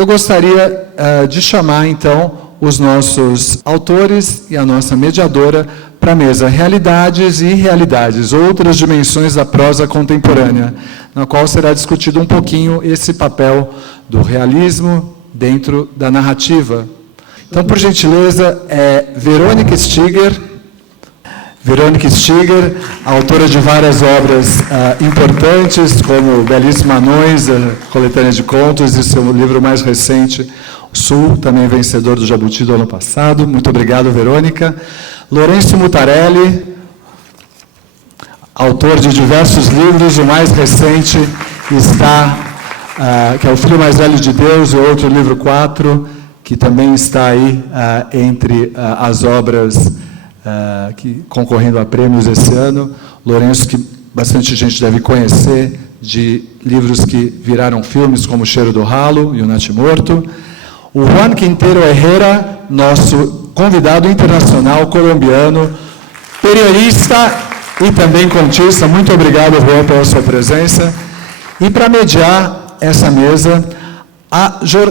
eu gostaria de chamar, então, os nossos autores e a nossa mediadora para a mesa Realidades e Irrealidades, outras dimensões da prosa contemporânea, na qual será discutido um pouquinho esse papel do realismo dentro da narrativa. Então, por gentileza, Verônica Stiger, autora de várias obras importantes, como Belíssima Anões, a coletânea de contos, e seu livro mais recente, Sul, também vencedor do Jabuti do ano passado. Muito obrigado, Verônica. Lourenço Mutarelli, autor de diversos livros, o mais recente está, que é O Filho Mais Velho de Deus, e outro livro 4, que também está aí entre as obras que concorrendo a prêmios esse ano. Lourenço, que bastante gente deve conhecer, de livros que viraram filmes, como O Cheiro do Ralo e O Natimorto. O Juan Quintero Herrera, nosso convidado internacional colombiano, periodista e também contista. Muito obrigado, Juan, pela sua presença. E para mediar essa mesa,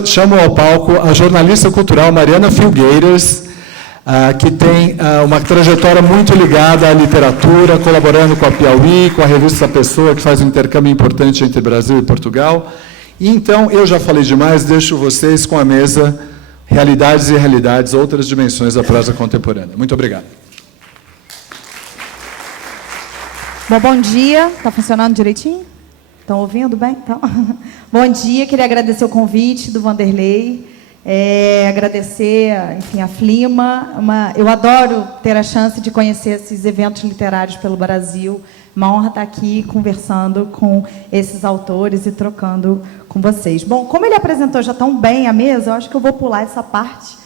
chamo ao palco a jornalista cultural Mariana Filgueiras, que tem uma trajetória muito ligada à literatura, colaborando com a Piauí, com a revista Pessoa, que faz um intercâmbio importante entre Brasil e Portugal. E então, eu já falei demais, deixo vocês com a mesa Realidades e Irrealidades, outras dimensões da prosa contemporânea. Muito obrigado. Bom dia. Está funcionando direitinho? Estão ouvindo bem? Então, bom dia, queria agradecer o convite do Vanderlei, agradecer, enfim, a Flima. Eu adoro ter a chance de conhecer esses eventos literários pelo Brasil. Uma honra estar aqui conversando com esses autores e trocando com vocês. Bom, como ele apresentou já tão bem a mesa, eu acho que eu vou pular essa parte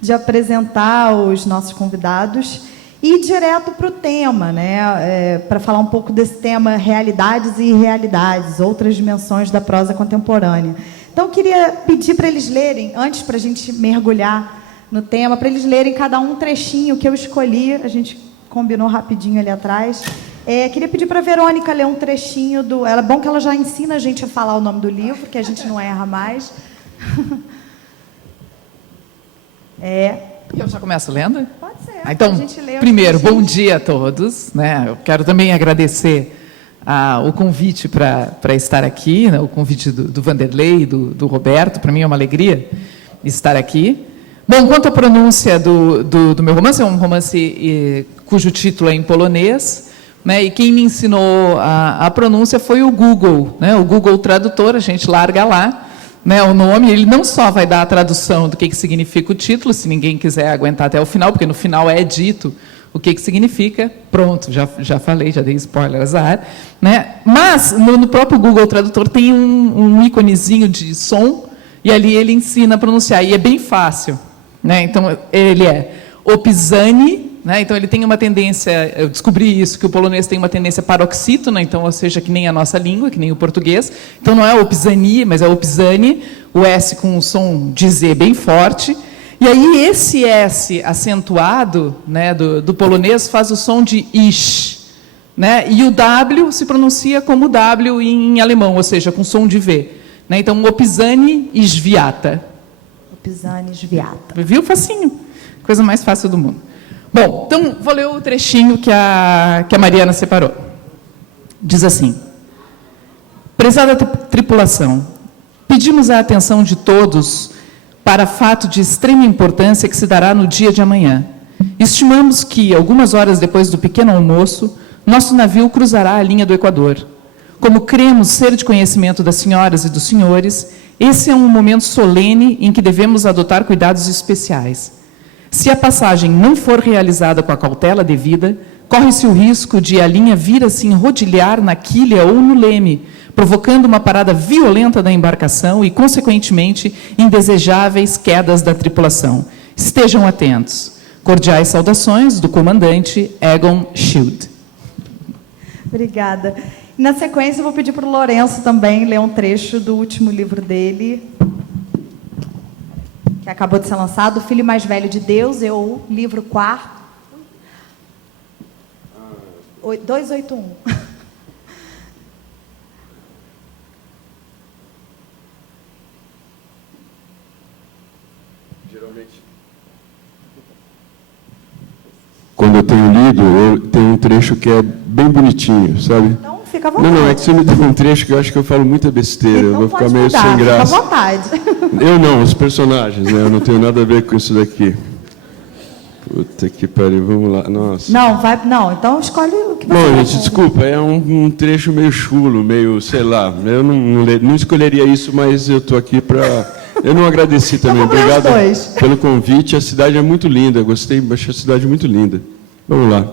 de apresentar os nossos convidados e ir direto para o tema, né? Para falar um pouco desse tema Realidades e Irrealidades, outras dimensões da prosa contemporânea. Então, eu queria pedir para eles lerem, antes para a gente mergulhar no tema, para eles lerem cada um trechinho que eu escolhi, a gente combinou rapidinho ali atrás. Queria pedir para a Verônica ler um trechinho do... É bom que ela já ensina a gente a falar o nome do livro, que a gente não erra mais. Eu já começo lendo? Pode ser. Então, primeiro, bom dia a todos, né? Eu quero também agradecer o convite para estar aqui, né? O convite do Vanderlei, do Roberto. Para mim é uma alegria estar aqui. Bom, quanto à pronúncia do meu romance, é um romance cujo título é em polonês, né? E quem me ensinou a pronúncia foi o Google, né? O Google Tradutor. A gente larga lá, né, o nome. Ele não só vai dar a tradução do que significa o título, se ninguém quiser aguentar até o final, porque no final é dito o que significa. Pronto, já falei, já dei spoiler, azar, né? Mas no próprio Google Tradutor tem um íconezinho de som, e ali ele ensina a pronunciar, e é bem fácil, né? Então, ele é Opizani, né? Então, ele tem uma tendência, eu descobri isso, que o polonês tem uma tendência paroxítona, então, ou seja, que nem a nossa língua, que nem o português. Então, não é Opizani, mas é Opizani, o S com o som de Z bem forte. E aí, esse S acentuado, né, do polonês faz o som de ish, né? E o W se pronuncia como W em alemão, ou seja, com som de V, né? Então, Opizani Sviata. Opizani Sviata. Viu? Facinho. Coisa mais fácil do mundo. Bom, então, vou ler o trechinho que a Mariana separou. Diz assim: prezada tripulação, pedimos a atenção de todos para fato de extrema importância que se dará no dia de amanhã. Estimamos que, algumas horas depois do pequeno almoço, nosso navio cruzará a linha do Equador. Como cremos ser de conhecimento das senhoras e dos senhores, esse é um momento solene em que devemos adotar cuidados especiais. Se a passagem não for realizada com a cautela devida, corre-se o risco de a linha vir a se enrodilhar na quilha ou no leme, provocando uma parada violenta da embarcação e, consequentemente, indesejáveis quedas da tripulação. Estejam atentos. Cordiais saudações do comandante Egon Schild. Obrigada. Na sequência, eu vou pedir para o Lourenço também ler um trecho do último livro dele, que acabou de ser lançado, O Filho Mais Velho de Deus, livro 4. 281. quando eu tenho lido, tem um trecho que é bem bonitinho, sabe? Então, fica à vontade. Não, é que você me deu um trecho que eu acho que eu falo muita besteira, Então, eu vou ficar pode meio mudar, sem graça. Fica à vontade. Eu não, os personagens, né? Eu não tenho nada a ver com isso daqui. Puta que pariu, vamos lá, nossa. Não, então escolhe o que você Bom, quer. gente, desculpa, é um trecho meio chulo, meio, sei lá, eu não escolheria isso, mas eu estou aqui para... Eu não agradeci também, vamos ler os obrigado dois. pelo convite, a cidade é muito linda, gostei, achei a cidade muito linda. Vamos lá.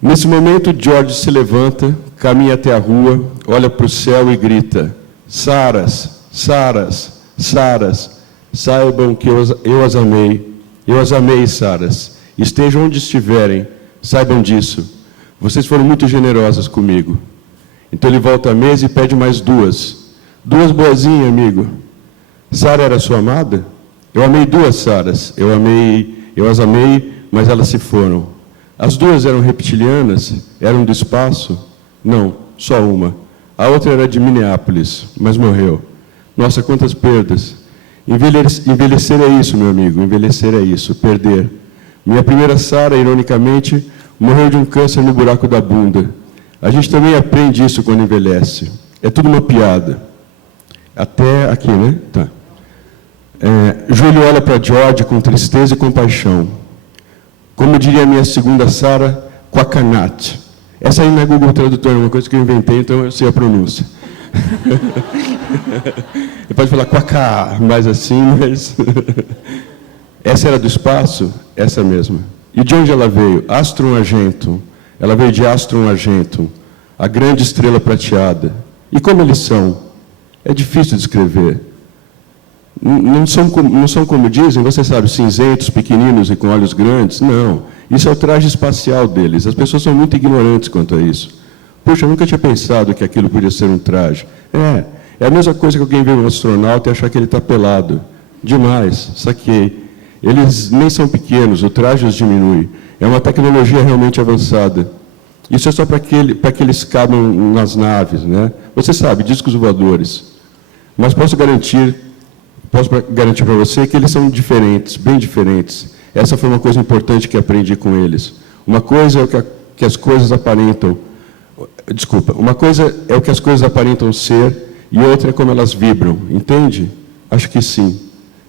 Nesse momento, George se levanta, caminha até a rua, olha para o céu e grita: Saras, Saras, Saras, saibam que eu as amei, Saras. Estejam onde estiverem, saibam disso. Vocês foram muito generosas comigo. Então ele volta à mesa e pede mais duas. Duas boazinhas, amigo. Sara era sua amada? Eu amei duas Saras. Eu as amei, mas elas se foram. As duas eram reptilianas? Eram do espaço? Não, só uma. A outra era de Minneapolis, mas morreu. Nossa, quantas perdas. Envelhecer é isso, meu amigo, envelhecer é isso, perder. Minha primeira Sara, ironicamente, morreu de um câncer no buraco da bunda. A gente também aprende isso quando envelhece. É tudo uma piada. Até aqui, né? Tá. Júlio olha para George com tristeza e compaixão. Como diria a minha segunda Sara, Quacanat. Essa aí não é Google Tradutor, é uma coisa que eu inventei, então eu sei a pronúncia. Ele pode falar Quacá, mais assim, mas... Essa era do espaço? Essa mesma. E de onde ela veio? Astrum Argentum. Ela veio de Astrum Argentum, a grande estrela prateada. E como eles são? É difícil de descrever. Não são como dizem, você sabe, cinzentos, pequeninos e com olhos grandes. Não. Isso é o traje espacial deles. As pessoas são muito ignorantes quanto a isso. Puxa, eu nunca tinha pensado que aquilo podia ser um traje. É a mesma coisa que alguém vê um astronauta e achar que ele está pelado. Demais, saquei. Eles nem são pequenos, o traje os diminui. É uma tecnologia realmente avançada. Isso é só para que eles cabam nas naves, né? Você sabe, discos voadores. Mas posso garantir para você que eles são diferentes, bem diferentes. Essa foi uma coisa importante que aprendi com eles. Uma coisa é o que as coisas aparentam. Desculpa. Uma coisa é o que as coisas aparentam ser e outra é como elas vibram. Entende? Acho que sim.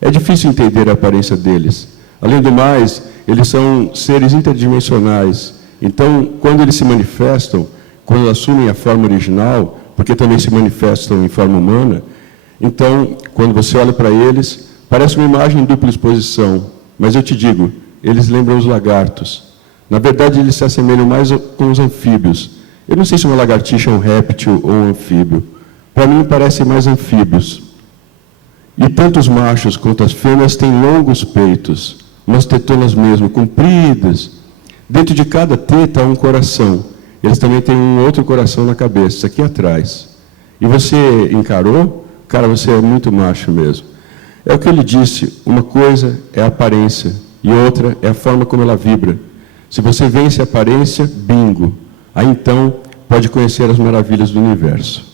É difícil entender a aparência deles. Além do mais, eles são seres interdimensionais. Então, quando eles se manifestam, quando assumem a forma original, porque também se manifestam em forma humana, então, quando você olha para eles, parece uma imagem em dupla exposição. Mas eu te digo, eles lembram os lagartos. Na verdade, eles se assemelham mais com os anfíbios. Eu não sei se uma lagartixa é um réptil ou um anfíbio. Para mim, parecem mais anfíbios. E tanto os machos quanto as fêmeas têm longos peitos, umas tetonas mesmo, compridas. Dentro de cada teta há um coração. Eles também têm um outro coração na cabeça, aqui atrás. E você encarou? Cara, você é muito macho mesmo. É o que ele disse, uma coisa é a aparência e outra é a forma como ela vibra. Se você vence a aparência, bingo. Aí então pode conhecer as maravilhas do universo.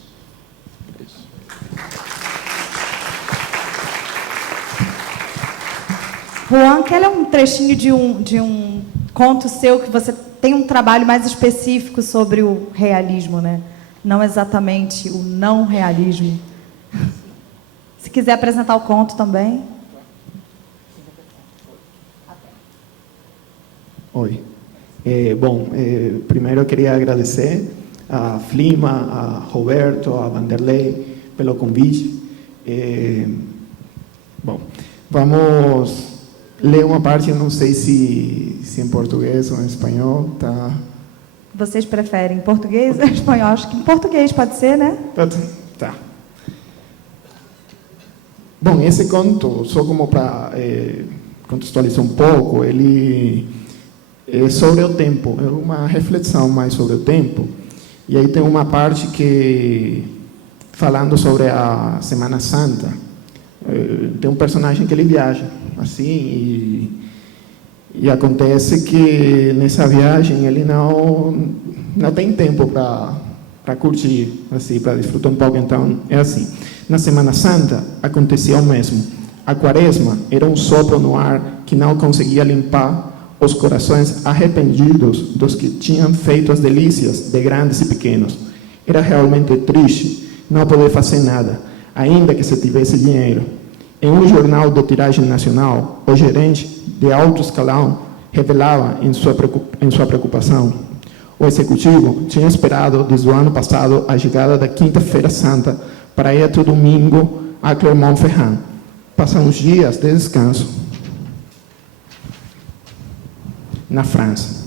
Juan, quer ler um trechinho de um conto seu que você tem um trabalho mais específico sobre o realismo, né? Não exatamente o não realismo. Se quiser apresentar o conto também. Oi. Primeiro eu queria agradecer a Flima, a Roberto, a Vanderlei pelo convite. Vamos ler uma parte, eu não sei se em português ou em espanhol, tá? Vocês preferem português ou espanhol? Acho que em português pode ser, né? Tá. Bom, esse conto, só como para contextualizar um pouco, ele é sobre o tempo, é uma reflexão mais sobre o tempo. E aí tem uma parte que, falando sobre a Semana Santa, tem um personagem que ele viaja, assim, e acontece que nessa viagem ele não tem tempo para curtir, assim, para desfrutar um pouco. Então, é assim. Na Semana Santa, acontecia o mesmo. A quaresma era um sopro no ar que não conseguia limpar os corações arrependidos dos que tinham feito as delícias de grandes e pequenos. Era realmente triste não poder fazer nada, ainda que se tivesse dinheiro. Em um jornal de tiragem nacional, o gerente de alto escalão revelava em sua preocupação. O executivo tinha esperado desde o ano passado a chegada da Quinta-feira Santa para ir até domingo a Clermont-Ferrand. Passar uns dias de descanso na França,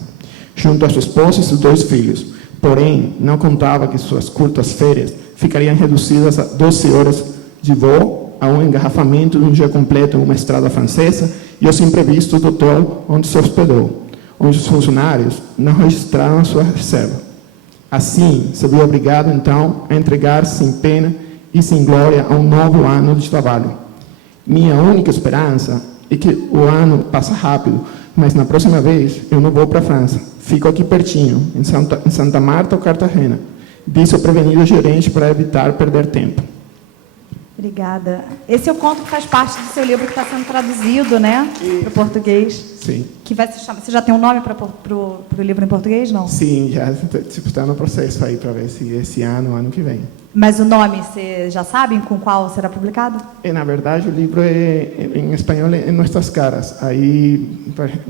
junto a sua esposa e seus 2 filhos. Porém, não contava que suas curtas férias ficariam reduzidas a 12 horas de voo, a um engarrafamento de um dia completo em uma estrada francesa e os imprevistos do hotel onde se hospedou, onde os funcionários não registraram sua reserva. Assim, se viu obrigado, então, a entregar-se sem pena e sem glória a um novo ano de trabalho. Minha única esperança é que o ano passe rápido, mas na próxima vez eu não vou para a França. Fico aqui pertinho, em Santa Marta ou Cartagena, disse o prevenido gerente para evitar perder tempo. Obrigada. Esse é o conto que faz parte do seu livro que está sendo traduzido, né, para o português. Sim. Que vai se chamar. Você já tem um nome para o livro em português, não? Sim, já está no processo aí para ver se esse ano ou ano que vem. Mas o nome, você já sabe com qual será publicado? Na verdade, o livro é em espanhol em nossas caras. Aí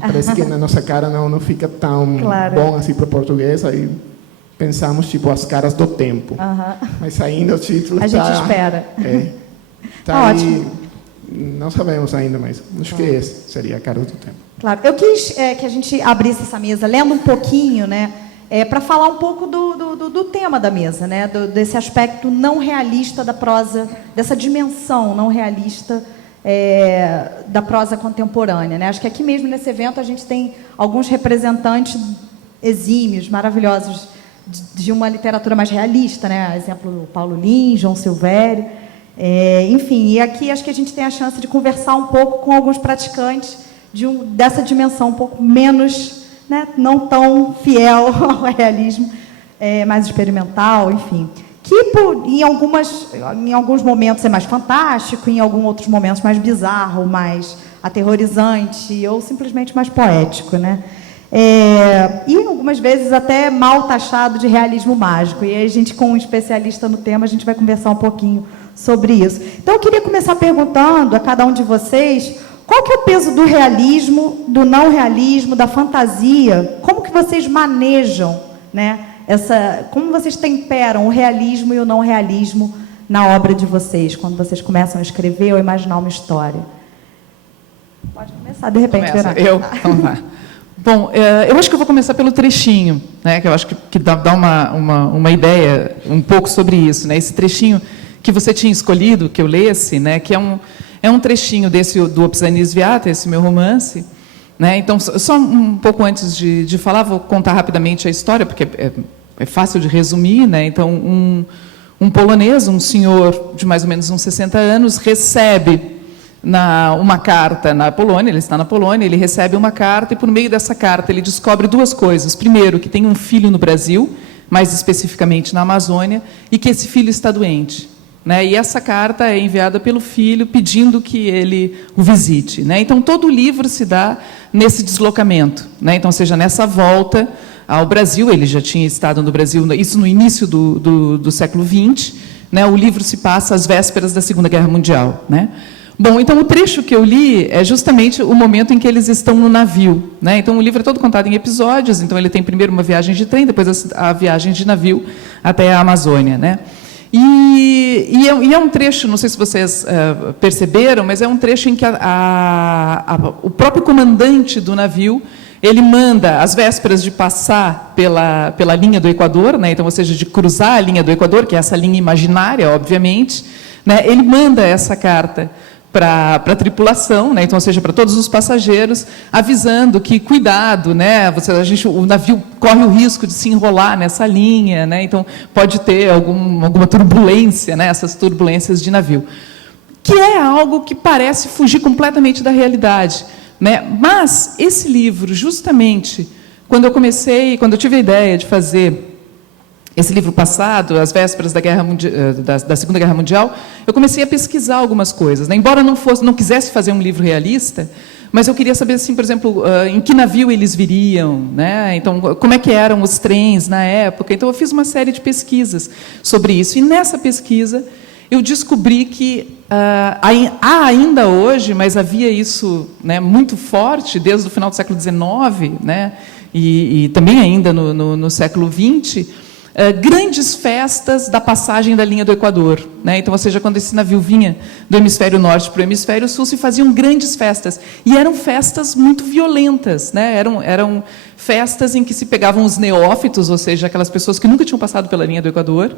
parece que na nossa cara não fica tão bom assim para o português. Aí pensamos tipo as caras do tempo. Mas ainda o título a gente espera. Tá aí, ótimo. Não sabemos ainda, mas acho que esse seria a cara do tempo. Claro. Eu quis que a gente abrisse essa mesa lendo um pouquinho, né? Para falar um pouco do tema da mesa, né? Desse aspecto não realista da prosa, dessa dimensão não realista da prosa contemporânea, né? Acho que aqui mesmo nesse evento a gente tem alguns representantes exímios, maravilhosos, de uma literatura mais realista, né? Exemplo, Paulo Lins, João Silvério, enfim. E aqui acho que a gente tem a chance de conversar um pouco com alguns praticantes dessa dimensão um pouco menos, né, não tão fiel ao realismo, mais experimental, enfim. Que em alguns momentos é mais fantástico, em alguns outros momentos mais bizarro, mais aterrorizante ou simplesmente mais poético, né? E algumas vezes até mal taxado de realismo mágico. E aí a gente, com um especialista no tema, a gente vai conversar um pouquinho sobre isso. Então, eu queria começar perguntando a cada um de vocês qual que é o peso do realismo, do não realismo, da fantasia? Como que vocês manejam, né, como vocês temperam o realismo e o não realismo na obra de vocês, quando vocês começam a escrever ou imaginar uma história? Pode começar, de repente, Verônica. Então vai. Bom, eu acho que eu vou começar pelo trechinho, né, que eu acho que dá uma ideia um pouco sobre isso, né, esse trechinho que você tinha escolhido, que eu lesse, né, que é um trechinho do Opsanis Viata, esse meu romance, né? Então, só um pouco antes de falar, vou contar rapidamente a história, porque é fácil de resumir, né? Então, um polonês, um senhor de mais ou menos uns 60 anos, recebe uma carta na Polônia, ele está na Polônia, ele recebe uma carta e, por meio dessa carta, ele descobre 2 coisas. Primeiro, que tem um filho no Brasil, mais especificamente na Amazônia, e que esse filho está doente. Né? E essa carta é enviada pelo filho pedindo que ele o visite. Né? Então, todo o livro se dá nesse deslocamento. Né? Então, seja nessa volta ao Brasil, ele já tinha estado no Brasil, isso no início do século XX, né? O livro se passa às vésperas da Segunda Guerra Mundial. Né? Bom, então, o trecho que eu li é justamente o momento em que eles estão no navio. Né? Então, o livro é todo contado em episódios, então ele tem primeiro uma viagem de trem, depois a viagem de navio até a Amazônia. Né? E é um trecho, não sei se vocês perceberam, mas é um trecho em que o próprio comandante do navio, ele manda, às vésperas de passar pela linha do Equador, né, então, ou seja, de cruzar a linha do Equador, que é essa linha imaginária, obviamente, né, ele manda essa carta para a tripulação, né? Então, ou seja, para todos os passageiros, avisando que, cuidado, né? O navio corre o risco de se enrolar nessa linha, né? Então, pode ter alguma turbulência, né? Essas turbulências de navio. Que é algo que parece fugir completamente da realidade. Né? Mas, esse livro, justamente, quando eu tive a ideia de fazer esse livro passado, às vésperas da Segunda Guerra Mundial, eu comecei a pesquisar algumas coisas. Né? Embora não quisesse fazer um livro realista, Mas eu queria saber, assim, por exemplo, em que navio eles viriam, né? Então, como é que eram os trens na época. Então, eu fiz uma série de pesquisas sobre isso. E nessa pesquisa, eu descobri que há ainda hoje, mas havia isso, né, muito forte desde o final do século XIX, né, e também ainda no século XX, grandes festas da passagem da linha do Equador, né? Então, ou seja, quando esse navio vinha do hemisfério norte para o hemisfério sul, se faziam grandes festas, e eram festas muito violentas, né? Eram festas em que se pegavam os neófitos, ou seja, aquelas pessoas que nunca tinham passado pela linha do Equador,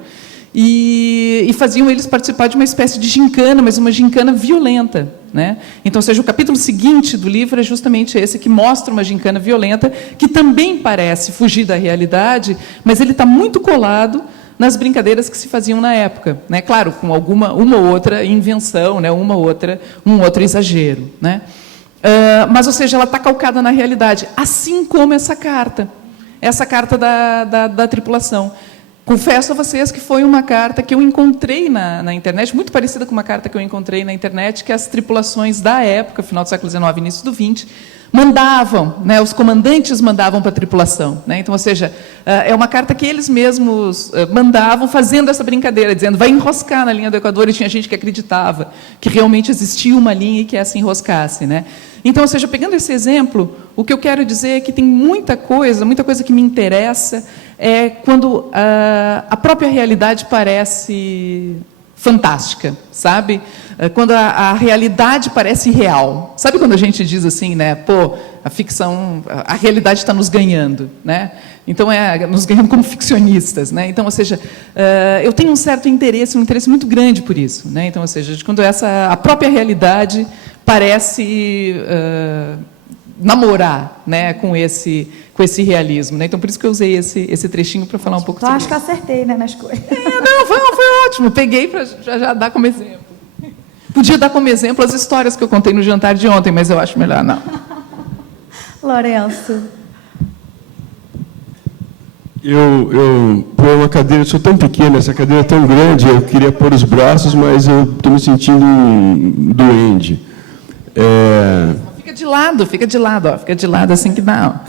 e faziam eles participar de uma espécie de gincana, mas uma gincana violenta, né? Então, ou seja, o capítulo seguinte do livro é justamente esse, que mostra uma gincana violenta, que também parece fugir da realidade, mas ele está muito colado nas brincadeiras que se faziam na época, né? Claro, com uma ou outra invenção, né? Um outro exagero, né? Mas, ou seja, ela está calcada na realidade, assim como essa carta da tripulação. Confesso a vocês que foi uma carta que eu encontrei na internet, muito parecida com uma carta que eu encontrei na internet, que as tripulações da época, final do século XIX, início do XX, mandavam, né, os comandantes mandavam para a tripulação, né? Então, ou seja, é uma carta que eles mesmos mandavam, fazendo essa brincadeira, dizendo, vai enroscar na linha do Equador, e tinha gente que acreditava que realmente existia uma linha e que essa enroscasse, né? Então, ou seja, pegando esse exemplo, o que eu quero dizer é que tem muita coisa que me interessa, é quando a própria realidade parece fantástica, sabe? Quando a realidade parece real. Sabe quando a gente diz assim, né? Pô, a ficção, a realidade está nos ganhando, né? Então, nos ganhando como ficcionistas, né? Então, ou seja, eu tenho um certo interesse, um interesse muito grande por isso, né? Então, ou seja, quando a própria realidade parece namorar, né, com esse realismo, né? Então, por isso que eu usei esse trechinho para falar um pouco sobre isso. Acho que acertei, né, na escolha. Não, foi ótimo. Peguei para já dar como exemplo. Podia dar como exemplo as histórias que eu contei no jantar de ontem, mas eu acho melhor não. Lourenço. Eu pôr uma cadeira, eu sou tão pequena, essa cadeira é tão grande, eu queria pôr os braços, mas eu estou me sentindo um duende. Fica de lado, ó. Fica de lado assim que dá.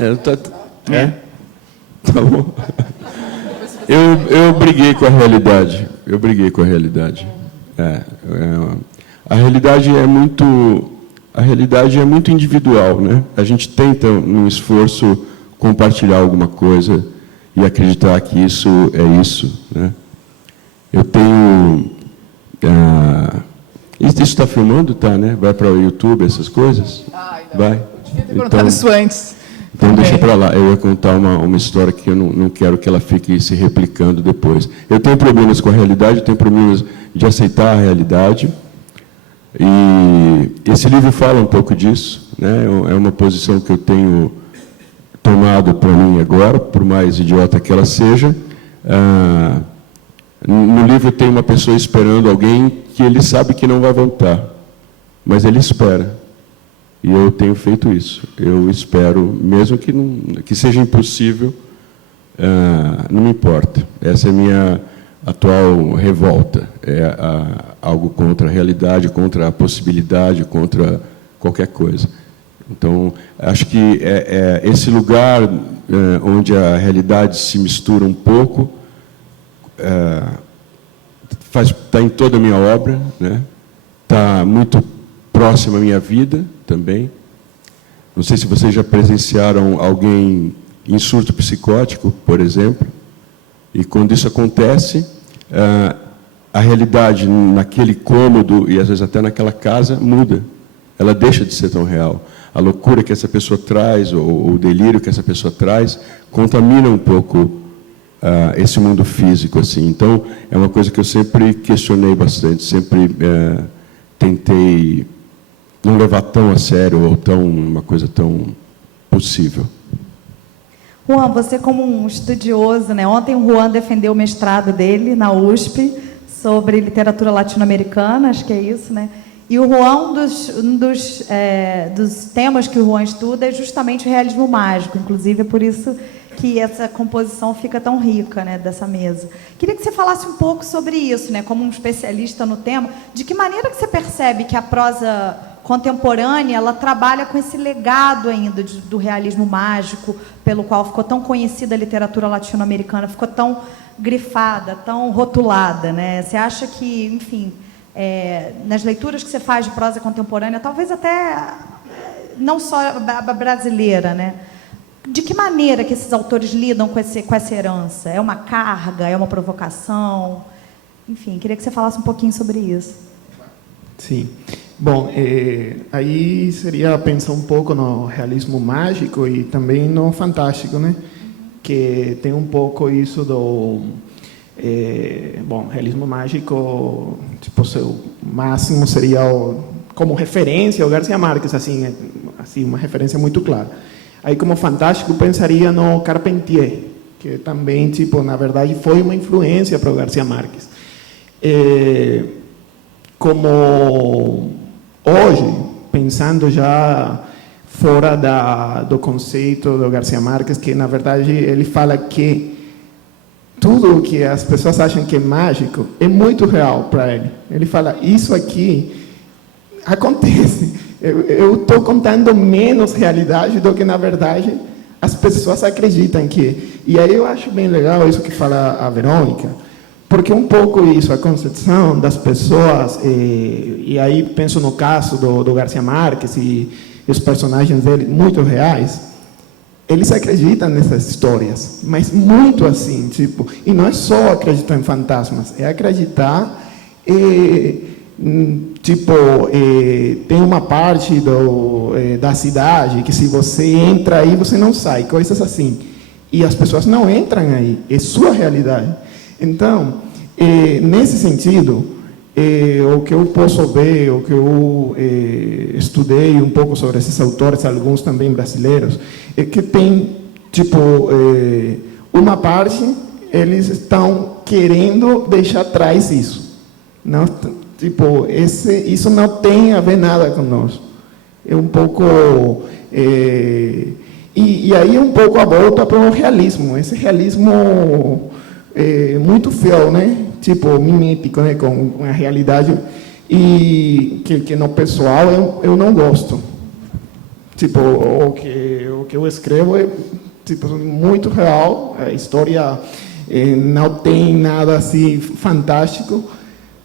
Tá bom. Eu briguei com a realidade. A realidade é muito individual, né? A gente tenta, num esforço, compartilhar alguma coisa e acreditar que isso é isso, né? Eu tenho... Isso está filmando, tá, né? Vai para o YouTube, essas coisas? Vai. Eu devia ter perguntado isso antes. Então, deixa para lá. Eu ia contar uma história que eu não quero que ela fique se replicando depois. Eu tenho problemas com a realidade, eu tenho problemas de aceitar a realidade. E esse livro fala um pouco disso, né? É uma posição que eu tenho tomado para mim agora, por mais idiota que ela seja. No livro tem uma pessoa esperando alguém que ele sabe que não vai voltar, mas ele espera. E eu tenho feito isso. Eu espero, mesmo que seja impossível, não me importa. Essa é a minha atual revolta. É algo contra a realidade, contra a possibilidade, contra qualquer coisa. Então, acho que esse lugar onde a realidade se mistura um pouco, está em toda a minha obra, né? Está muito próxima à minha vida também. Não sei se vocês já presenciaram alguém em surto psicótico, por exemplo, e quando isso acontece, a realidade naquele cômodo e às vezes até naquela casa muda. Ela deixa de ser tão real. A loucura que essa pessoa traz, ou o delírio que essa pessoa traz, contamina um pouco esse mundo físico, assim. Então, é uma coisa que eu sempre questionei bastante, sempre tentei não levar tão a sério ou uma coisa tão possível. Juan, você como um estudioso, né? Ontem o Juan defendeu o mestrado dele na USP sobre literatura latino-americana, acho que é isso, né? E o Juan, um dos temas que o Juan estuda é justamente o realismo mágico, inclusive é por isso que essa composição fica tão rica, né, dessa mesa. Queria que você falasse um pouco sobre isso, né, como um especialista no tema, de que maneira que você percebe que a prosa contemporânea, ela trabalha com esse legado ainda do realismo mágico, pelo qual ficou tão conhecida a literatura latino-americana, ficou tão grifada, tão rotulada, né? Você acha que, enfim, nas leituras que você faz de prosa contemporânea, talvez até não só a brasileira, né? De que maneira que esses autores lidam com essa herança? É uma carga? É uma provocação? Enfim, queria que você falasse um pouquinho sobre isso. Sim. Bom, aí seria pensar um pouco no realismo mágico e também no fantástico, né? Que tem um pouco isso do... bom, realismo mágico, tipo, seu máximo seria como referência o García Márquez, assim, uma referência muito clara. Aí, como fantástico, pensaria no Carpentier, que também, tipo, na verdade, foi uma influência para o García Márquez. Como hoje, pensando já fora do conceito do García Márquez, que, na verdade, ele fala que tudo o que as pessoas acham que é mágico é muito real para ele. Ele fala, isso aqui acontece. Eu estou contando menos realidade do que, na verdade, as pessoas acreditam que. E aí eu acho bem legal isso que fala a Verônica, porque um pouco isso, a concepção das pessoas, e aí penso no caso do García Márquez e os personagens dele, muito reais, eles acreditam nessas histórias, mas muito assim, tipo, e não é só acreditar em fantasmas, é acreditar... tem uma parte da cidade que se você entra aí, você não sai, coisas assim. E as pessoas não entram aí, é sua realidade. Então, nesse sentido, o que eu posso ver, o que eu estudei um pouco sobre esses autores, alguns também brasileiros, é que tem, uma parte, eles estão querendo deixar atrás isso. Não, isso não tem a ver nada conosco. É um pouco... E aí um pouco a volta para o realismo. Esse realismo muito fiel, né? Mimético, né? Com a realidade. E que no pessoal eu não gosto. O que eu escrevo é muito real. A história não tem nada assim fantástico.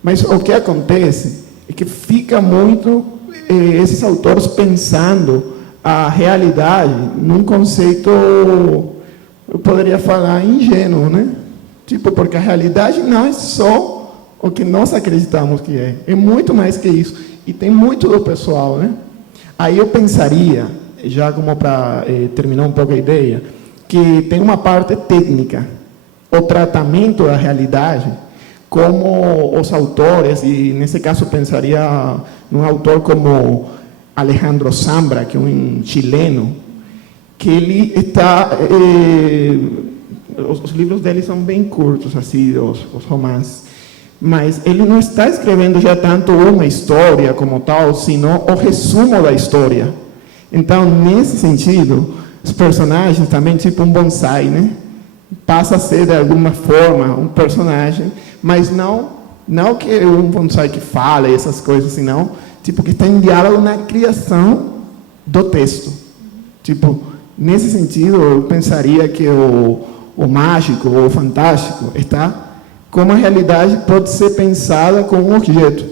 Mas o que acontece é que fica muito esses autores pensando a realidade num conceito, eu poderia falar, ingênuo, né? Porque a realidade não é só o que nós acreditamos que é muito mais que isso. E tem muito do pessoal, né? Aí eu pensaria, já como para terminar um pouco a ideia, que tem uma parte técnica, o tratamento da realidade, como os autores, e nesse caso pensaria num autor como Alejandro Zambra, que é um chileno, que ele está... os livros dele são bem curtos, assim, os romances, mas ele não está escrevendo já tanto uma história como tal, senão o resumo da história. Então, nesse sentido, os personagens também, um bonsai, né? Passa a ser, de alguma forma, um personagem, mas não que é um bonsai que fala essas coisas, senão, que está em diálogo na criação do texto. Nesse sentido, eu pensaria que o mágico, ou o fantástico, está como a realidade pode ser pensada como um objeto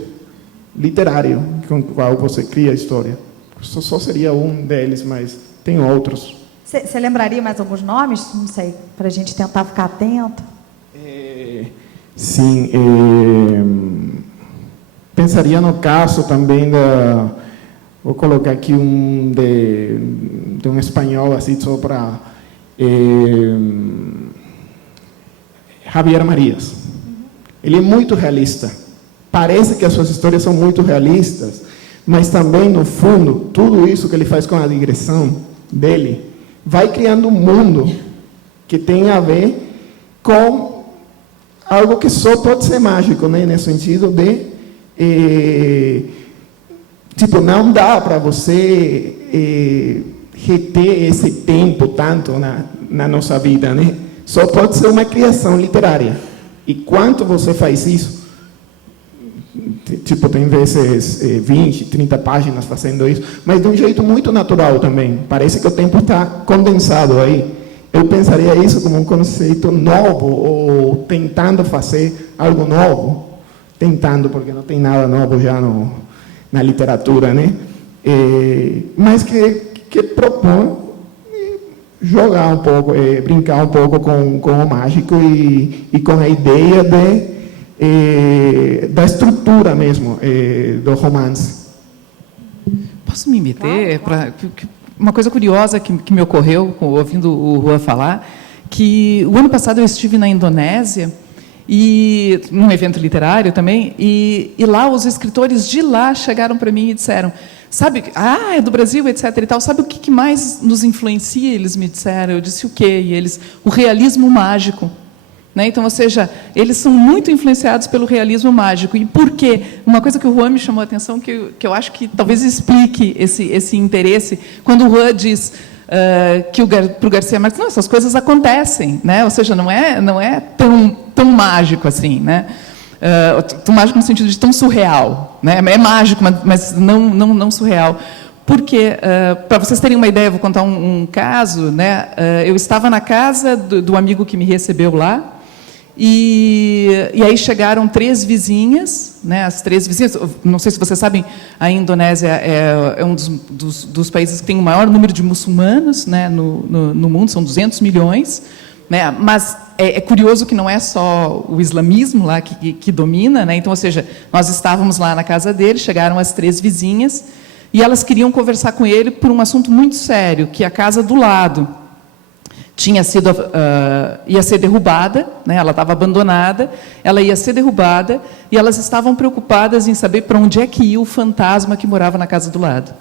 literário, com o qual você cria a história. Isso só seria um deles, mas tem outros. Você lembraria mais alguns nomes? Não sei, para a gente tentar ficar atento. Sim. Pensaria no caso também vou colocar aqui de um espanhol, assim, só para... Javier Marías. Ele é muito realista. Parece que as suas histórias são muito realistas, mas também, no fundo, tudo isso que ele faz com a digressão dele vai criando um mundo que tem a ver com algo que só pode ser mágico, né? Nesse sentido de não dá para você reter esse tempo tanto na nossa vida, né? Só pode ser uma criação literária. E quanto você faz isso, tipo, tem vezes 20, 30 páginas fazendo isso, mas de um jeito muito natural também. Parece que o tempo está condensado aí. Eu pensaria isso como um conceito novo, ou tentando fazer algo novo. Tentando, porque não tem nada novo já na literatura, né? Mas que propõe jogar um pouco, brincar um pouco com o mágico e com a ideia da estrutura mesmo do romance. Posso me meter? Uma coisa curiosa que me ocorreu ouvindo o Juan falar, que o ano passado eu estive na Indonésia, e num evento literário também, e lá os escritores de lá chegaram para mim e disseram, sabe, é do Brasil, etc. e tal, sabe o que mais nos influencia? Eles me disseram, eu disse o quê? E eles, o realismo mágico. Né? Então, ou seja, eles são muito influenciados pelo realismo mágico. E por quê? Uma coisa que o Juan me chamou a atenção, que eu acho que talvez explique esse interesse, quando o Juan diz para o Garcia Marques, não, essas coisas acontecem, né? Ou seja, não é tão mágico assim, né? Tão mágico no sentido de tão surreal, né? É mágico, mas não surreal. Porque, para vocês terem uma ideia, vou contar um caso, né? Eu estava na casa do amigo que me recebeu lá, e aí chegaram 3 vizinhas, né? As 3 vizinhas, não sei se vocês sabem, a Indonésia é um dos países que tem o maior número de muçulmanos, né, no mundo, são 200 milhões, né? Mas é curioso que não é só o islamismo lá que domina, né? Então, ou seja, nós estávamos lá na casa dele, chegaram as 3 vizinhas, e elas queriam conversar com ele por um assunto muito sério, que a casa do lado ia ser derrubada, né? Ela estava abandonada, ela ia ser derrubada, e elas estavam preocupadas em saber para onde é que ia o fantasma que morava na casa do lado.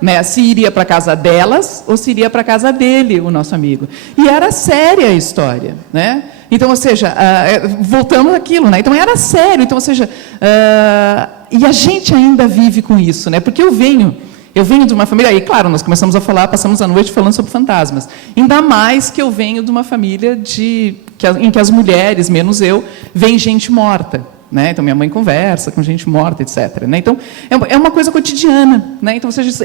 Né? Se iria para a casa delas ou se iria para a casa dele, o nosso amigo. E era séria a história. Né? Então, ou seja, voltamos àquilo. Né? Então, era sério. Então, ou seja, e a gente ainda vive com isso. Né? Porque eu venho de uma família, aí, claro, nós começamos a falar, passamos a noite falando sobre fantasmas. Ainda mais que eu venho de uma família em que as mulheres, menos eu, veem gente morta. Né? Então, minha mãe conversa com gente morta, etc. Né? Então, é uma coisa cotidiana. Né? Então, ou seja,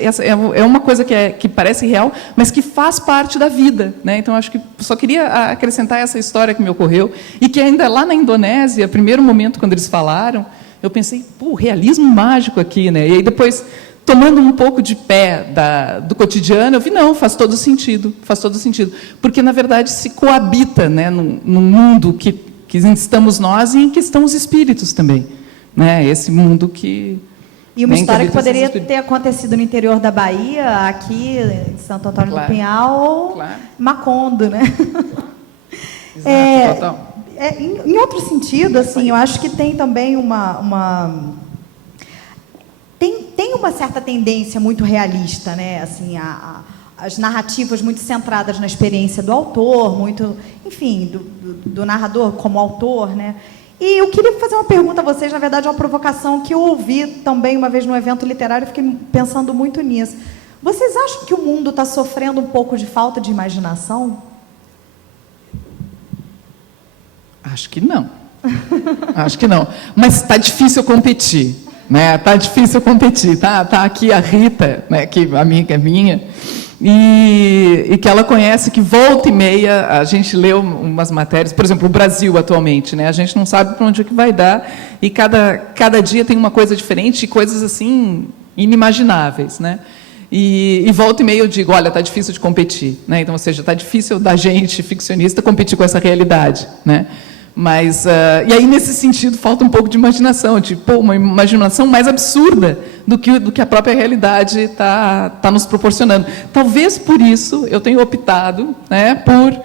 é uma coisa que parece real, mas que faz parte da vida. Né? Então, acho que só queria acrescentar essa história que me ocorreu, e que ainda lá na Indonésia, primeiro momento, quando eles falaram, eu pensei, realismo mágico aqui. Né? E aí, depois, tomando um pouco de pé do cotidiano, eu vi, não, faz todo sentido. Porque, na verdade, se coabita, né, num mundo que estamos nós e em que estão os espíritos também. Né? Esse mundo que... E uma história que poderia ter acontecido no interior da Bahia, aqui em Santo Antônio do Pinhal, ou Macondo. Né? Exato, total. Em outro sentido, assim, eu acho que tem também tem uma certa tendência muito realista, né? Assim, as narrativas muito centradas na experiência do autor, muito, enfim, do narrador como autor, né? E eu queria fazer uma pergunta a vocês, na verdade, uma provocação que eu ouvi também uma vez num evento literário, e fiquei pensando muito nisso. Vocês acham que o mundo está sofrendo um pouco de falta de imaginação? Acho que não. Acho que não. Mas está difícil competir. Né? Tá difícil competir. Tá aqui a Rita, né, que amiga minha, e que ela conhece, que volta e meia a gente leu umas matérias, por exemplo, o Brasil atualmente, né? A gente não sabe para onde é que vai dar, e cada dia tem uma coisa diferente, e coisas assim inimagináveis, né? E volta e meia eu digo, olha, está difícil de competir, né? Então, ou seja, está difícil da gente, ficcionista, competir com essa realidade, né? Mas, e aí, nesse sentido, falta um pouco de imaginação, uma imaginação mais absurda do que a própria realidade está nos proporcionando. Talvez por isso eu tenha optado, né, por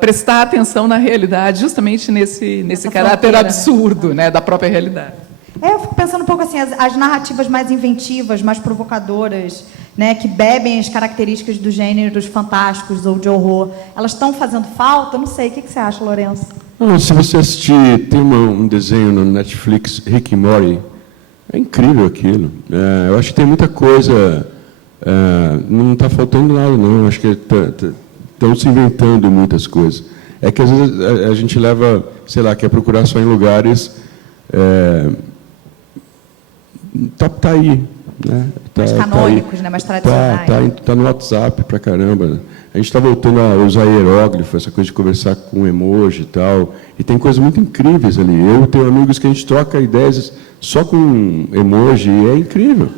prestar atenção na realidade, justamente nesse caráter absurdo, né, da própria realidade. Eu fico pensando um pouco assim, as narrativas mais inventivas, mais provocadoras, né, que bebem as características dos gêneros fantásticos ou de horror, elas estão fazendo falta? Não sei, o que você acha, Lourenço? Se você assistir, tem um desenho no Netflix, Rick and Morty, é incrível aquilo. Eu acho que tem muita coisa, não está faltando nada, não. Eu acho que estão se inventando muitas coisas. É que às vezes a gente leva, sei lá, quer procurar só em lugares tá aí. Né? Mais canônicos, né? Mais tradicionais. Tá no WhatsApp pra caramba. A gente está voltando a usar hieróglifo, essa coisa de conversar com emoji e tal. E tem coisas muito incríveis ali. Eu tenho amigos que a gente troca ideias só com emoji e é incrível,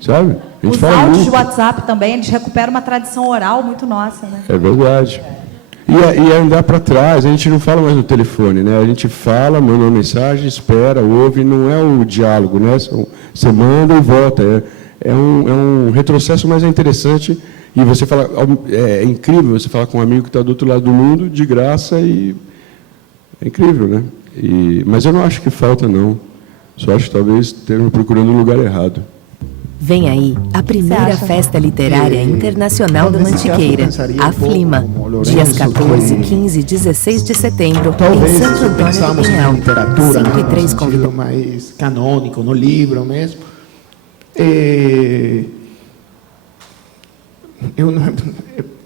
sabe? A gente Os fala áudios muito. de WhatsApp também, eles recuperam uma tradição oral muito nossa, né? É verdade. E é andar para trás, a gente não fala mais no telefone, né? A gente fala, manda uma mensagem, espera, ouve, não é o diálogo, né? Você manda e volta. É um retrocesso, mas é interessante. E você fala, é incrível você falar com um amigo que está do outro lado do mundo, de graça, e é incrível, né? Mas eu não acho que falta, não. Só acho que talvez estejam procurando um lugar errado. Vem aí a primeira festa literária internacional da Mantiqueira, a Flima, dias 14, 15 e 16 de setembro, em Santo Antônio do Pinhal. Literatura, 103 convidados. Mais canônico, no livro mesmo.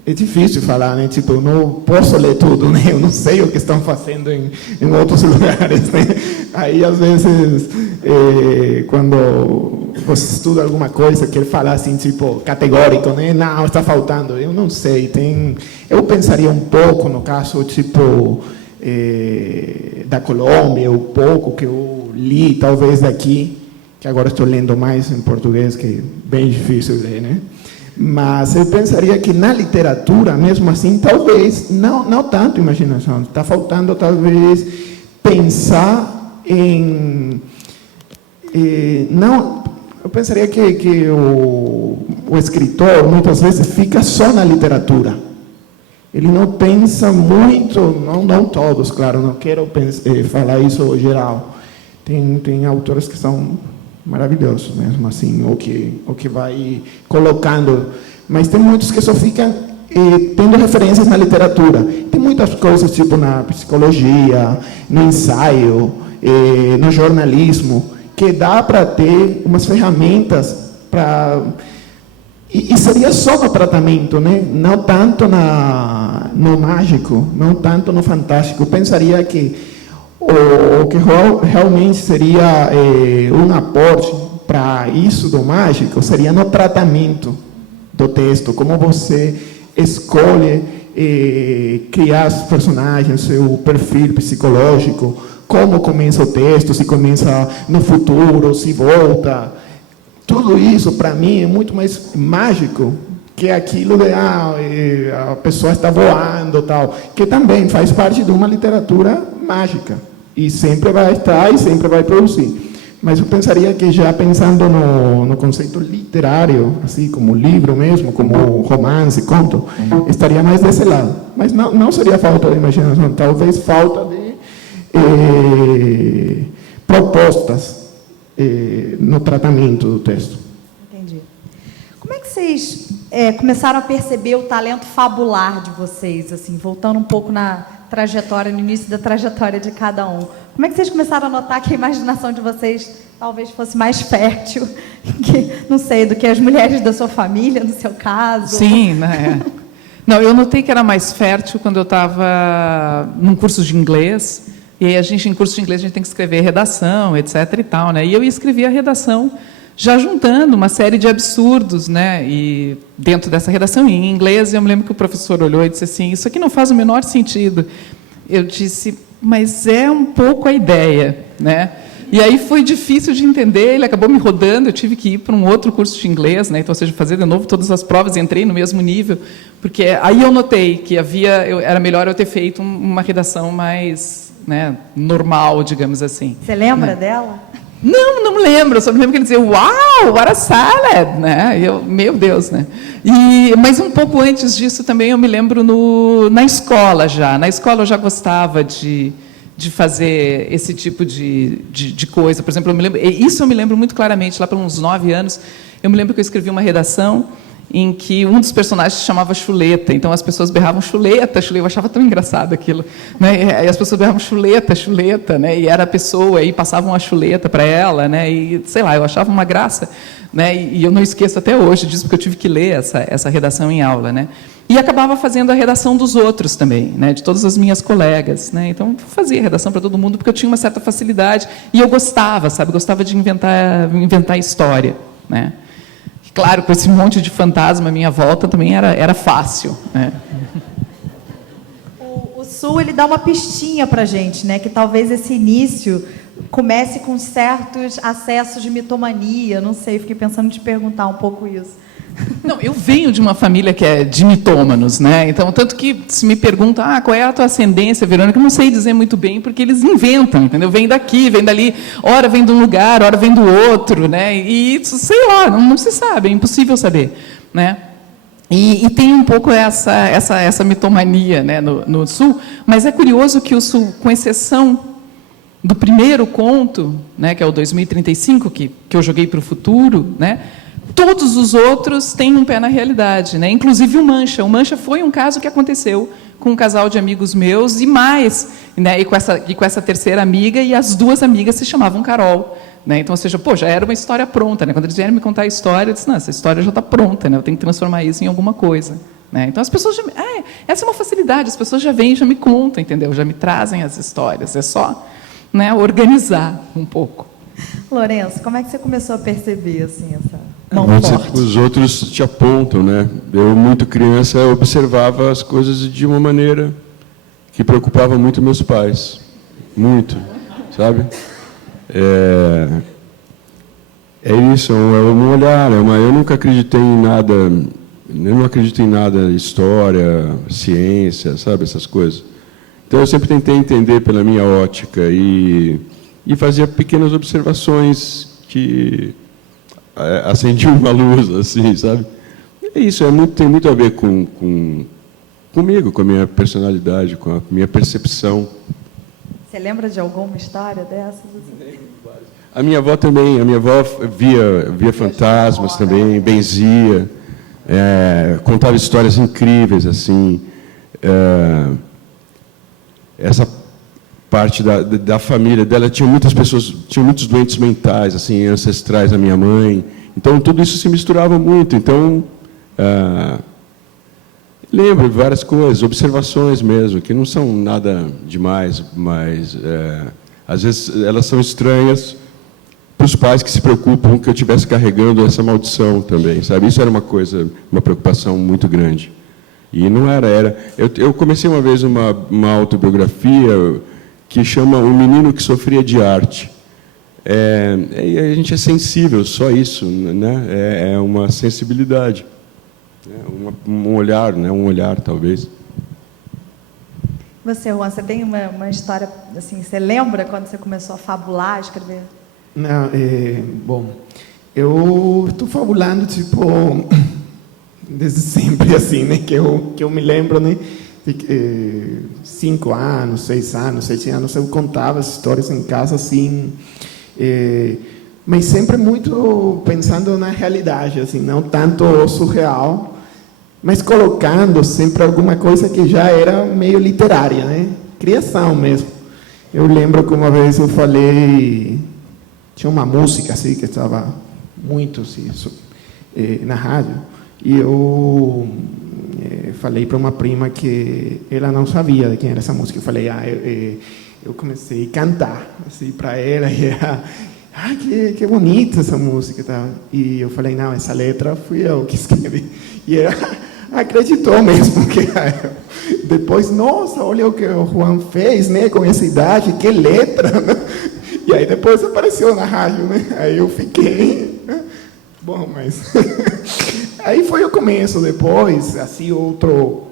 É difícil falar, né? Tipo, eu não posso ler tudo, né? Eu não sei o que estão fazendo em outros lugares, né? Aí, às vezes, quando você estuda alguma coisa, quer falar assim, tipo, categórico, né? Não, está faltando. Eu não sei. Eu pensaria um pouco, no caso, tipo, da Colômbia, o pouco que eu li, talvez daqui, que agora estou lendo mais em português, que é bem difícil ler, né? Mas eu pensaria que na literatura, mesmo assim, talvez, não tanto imaginação, está faltando talvez pensar em... eu pensaria que o escritor, muitas vezes, fica só na literatura. Ele não pensa muito, não todos, claro, não quero falar isso geral. Tem autores que são maravilhoso mesmo assim, o que vai colocando, mas tem muitos que só ficam tendo referências na literatura. Tem muitas coisas, tipo na psicologia, no ensaio, no jornalismo, que dá para ter umas ferramentas para... E seria só no tratamento, né? Não tanto no mágico, não tanto no fantástico. Eu pensaria que o que realmente seria um aporte para isso do mágico seria no tratamento do texto, como você escolhe criar os personagens, seu perfil psicológico, como começa o texto, se começa no futuro, se volta. Tudo isso, para mim, é muito mais mágico que aquilo de a pessoa está voando, tal, que também faz parte de uma literatura mágica. E sempre vai estar e sempre vai produzir. Mas eu pensaria que já pensando no conceito literário, assim como livro mesmo, como romance, conto, estaria mais desse lado. Mas não seria falta de imaginação, talvez falta de propostas no tratamento do texto. Entendi. Como é que vocês começaram a perceber o talento fabular de vocês, assim, voltando um pouco na trajetória, no início da trajetória de cada um? Como é que vocês começaram a notar que a imaginação de vocês talvez fosse mais fértil, que, não sei, do que as mulheres da sua família, no seu caso? Sim, né? Não, eu notei que era mais fértil quando eu estava num curso de inglês, e aí em curso de inglês, a gente tem que escrever redação, etc. e tal, né? E eu escrevia a redação já juntando uma série de absurdos, né? E dentro dessa redação, em inglês, eu me lembro que o professor olhou e disse assim, isso aqui não faz o menor sentido. Eu disse, mas é um pouco a ideia, né? E aí foi difícil de entender, ele acabou me rodando, eu tive que ir para um outro curso de inglês, né? Então, ou seja, fazer de novo todas as provas, e entrei no mesmo nível, porque aí eu notei que era melhor eu ter feito uma redação mais, né, normal, digamos assim. Você lembra, né, dela? Não me lembro, eu só me lembro que ele dizia, uau, what a salad, né? E eu, meu Deus, né? Mas um pouco antes disso também eu me lembro na escola já. Na escola eu já gostava de fazer esse tipo de coisa. Por exemplo, eu me lembro muito claramente, lá pelos uns 9 anos, eu me lembro que eu escrevi uma redação em que um dos personagens se chamava Chuleta, então as pessoas berravam chuleta, eu achava tão engraçado aquilo, né? E as pessoas berravam chuleta, né? E era a pessoa, e passavam a chuleta para ela, né? E sei lá, eu achava uma graça, né? E eu não esqueço até hoje disso, porque eu tive que ler essa redação em aula, né? E acabava fazendo a redação dos outros também, né, de todas as minhas colegas, né? Então, fazia redação para todo mundo, porque eu tinha uma certa facilidade, e eu gostava, sabe? Gostava de inventar história, né? Claro, com esse monte de fantasma à minha volta, também era fácil, né? O Sul, ele dá uma pistinha para a gente, né? Que talvez esse início comece com certos acessos de mitomania, não sei, fiquei pensando em te perguntar um pouco isso. Não, eu venho de uma família que é de mitômanos, né? Então, tanto que se me perguntam, qual é a tua ascendência, Verônica, eu não sei dizer muito bem, porque eles inventam, entendeu? Vem daqui, vem dali, ora vem de um lugar, ora vem do outro, né? E isso, sei lá, não se sabe, é impossível saber, né? E tem um pouco essa mitomania, né, no Sul, mas é curioso que o Sul, com exceção do primeiro conto, né, que é o 2035, que eu joguei para o futuro, né? Todos os outros têm um pé na realidade, né? Inclusive o Mancha. O Mancha foi um caso que aconteceu com um casal de amigos meus e mais, né? E com essa terceira amiga, e as duas amigas se chamavam Carol, né? Então, ou seja, já era uma história pronta, né? Quando eles vieram me contar a história, eu disse, não, essa história já está pronta, né? Eu tenho que transformar isso em alguma coisa, né? Então as pessoas essa é uma facilidade, as pessoas já vêm e já me contam, entendeu? Já me trazem as histórias, é só, né, organizar um pouco. Lourenço, como é que você começou a perceber assim essa Os outros te apontam, né? Eu, muito criança, observava as coisas de uma maneira que preocupava muito meus pais. Muito, sabe? É isso, é um olhar. Eu nunca acreditei em nada, eu não acredito em nada, história, ciência, sabe? Essas coisas. Então, eu sempre tentei entender pela minha ótica e fazia pequenas observações que acendiam uma luz, assim, sabe? É isso, tem muito a ver comigo, com a minha personalidade, com a minha percepção. Você lembra de alguma história dessas? A minha avó também, via fantasmas também, benzia, contava histórias incríveis, assim. Essa parte da família dela tinha muitas pessoas, tinha muitos doentes mentais, assim, ancestrais da minha mãe. Então tudo isso se misturava muito. Então lembro de várias coisas, observações mesmo, que não são nada demais, mas às vezes elas são estranhas para os pais que se preocupam que eu estivesse carregando essa maldição também, sabe? Isso era uma preocupação muito grande. E não era. Eu comecei uma vez uma autobiografia que chama O Menino que Sofria de Arte. E a gente é sensível, só isso, né? É uma sensibilidade, um olhar, né? Um olhar, talvez. Você, Juan, você tem uma história, assim, você lembra quando você começou a fabular, a escrever? Não, bom, eu estou fabulando, tipo, desde sempre, assim, né? Que eu me lembro, né? 5 anos, 6 anos, 7 anos, eu contava as histórias em casa, assim, mas sempre muito pensando na realidade, assim, não tanto surreal, mas colocando sempre alguma coisa que já era meio literária, né? Criação mesmo. Eu lembro que uma vez eu falei, tinha uma música assim que estava muito assim, na rádio, e eu falei para uma prima que ela não sabia de quem era essa música. Eu falei, eu comecei a cantar assim para ela, e ela, que bonita essa música, tá? E eu falei, não, essa letra fui eu que escrevi. E ela acreditou mesmo que depois, nossa, olha o que o Juan fez, né, com essa idade, que letra, né? E aí depois apareceu na rádio, né? Aí eu fiquei, bom, mas aí foi o começo. Depois, assim, outro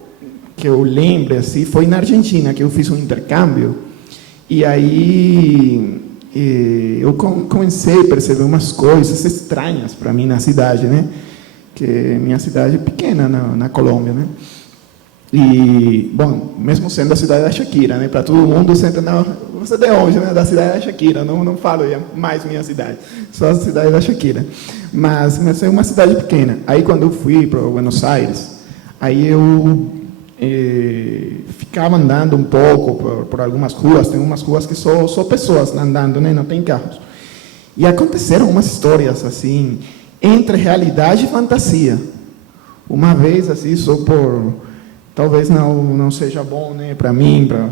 que eu lembro, assim, foi na Argentina, que eu fiz um intercâmbio, e aí eu comecei a perceber umas coisas estranhas para mim na cidade, né? Que minha cidade é pequena na Colômbia, né? E, bom, mesmo sendo a cidade da Shakira, né? Para todo mundo, você de onde, né? Da cidade da Shakira, não falo mais minha cidade, só a cidade da Shakira. Mas é uma cidade pequena. Aí, quando eu fui para Buenos Aires, aí eu ficava andando um pouco por algumas ruas. Tem umas ruas que só pessoas andando, né? Não tem carros. E aconteceram umas histórias assim, entre realidade e fantasia. uma vez, assim, só por... Talvez não seja bom, né, para mim, para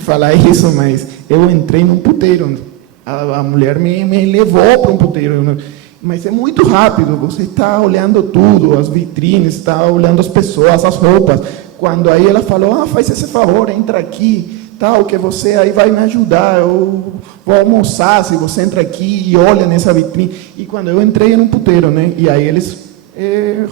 falar isso, mas eu entrei num puteiro. A mulher me levou para um puteiro. Mas é muito rápido, você está olhando tudo, as vitrines, está olhando as pessoas, as roupas. Quando aí ela falou, faz esse favor, entra aqui, tal, que você aí vai me ajudar, eu vou almoçar se você entra aqui e olha nessa vitrine. E quando eu entrei num puteiro, né, e aí eles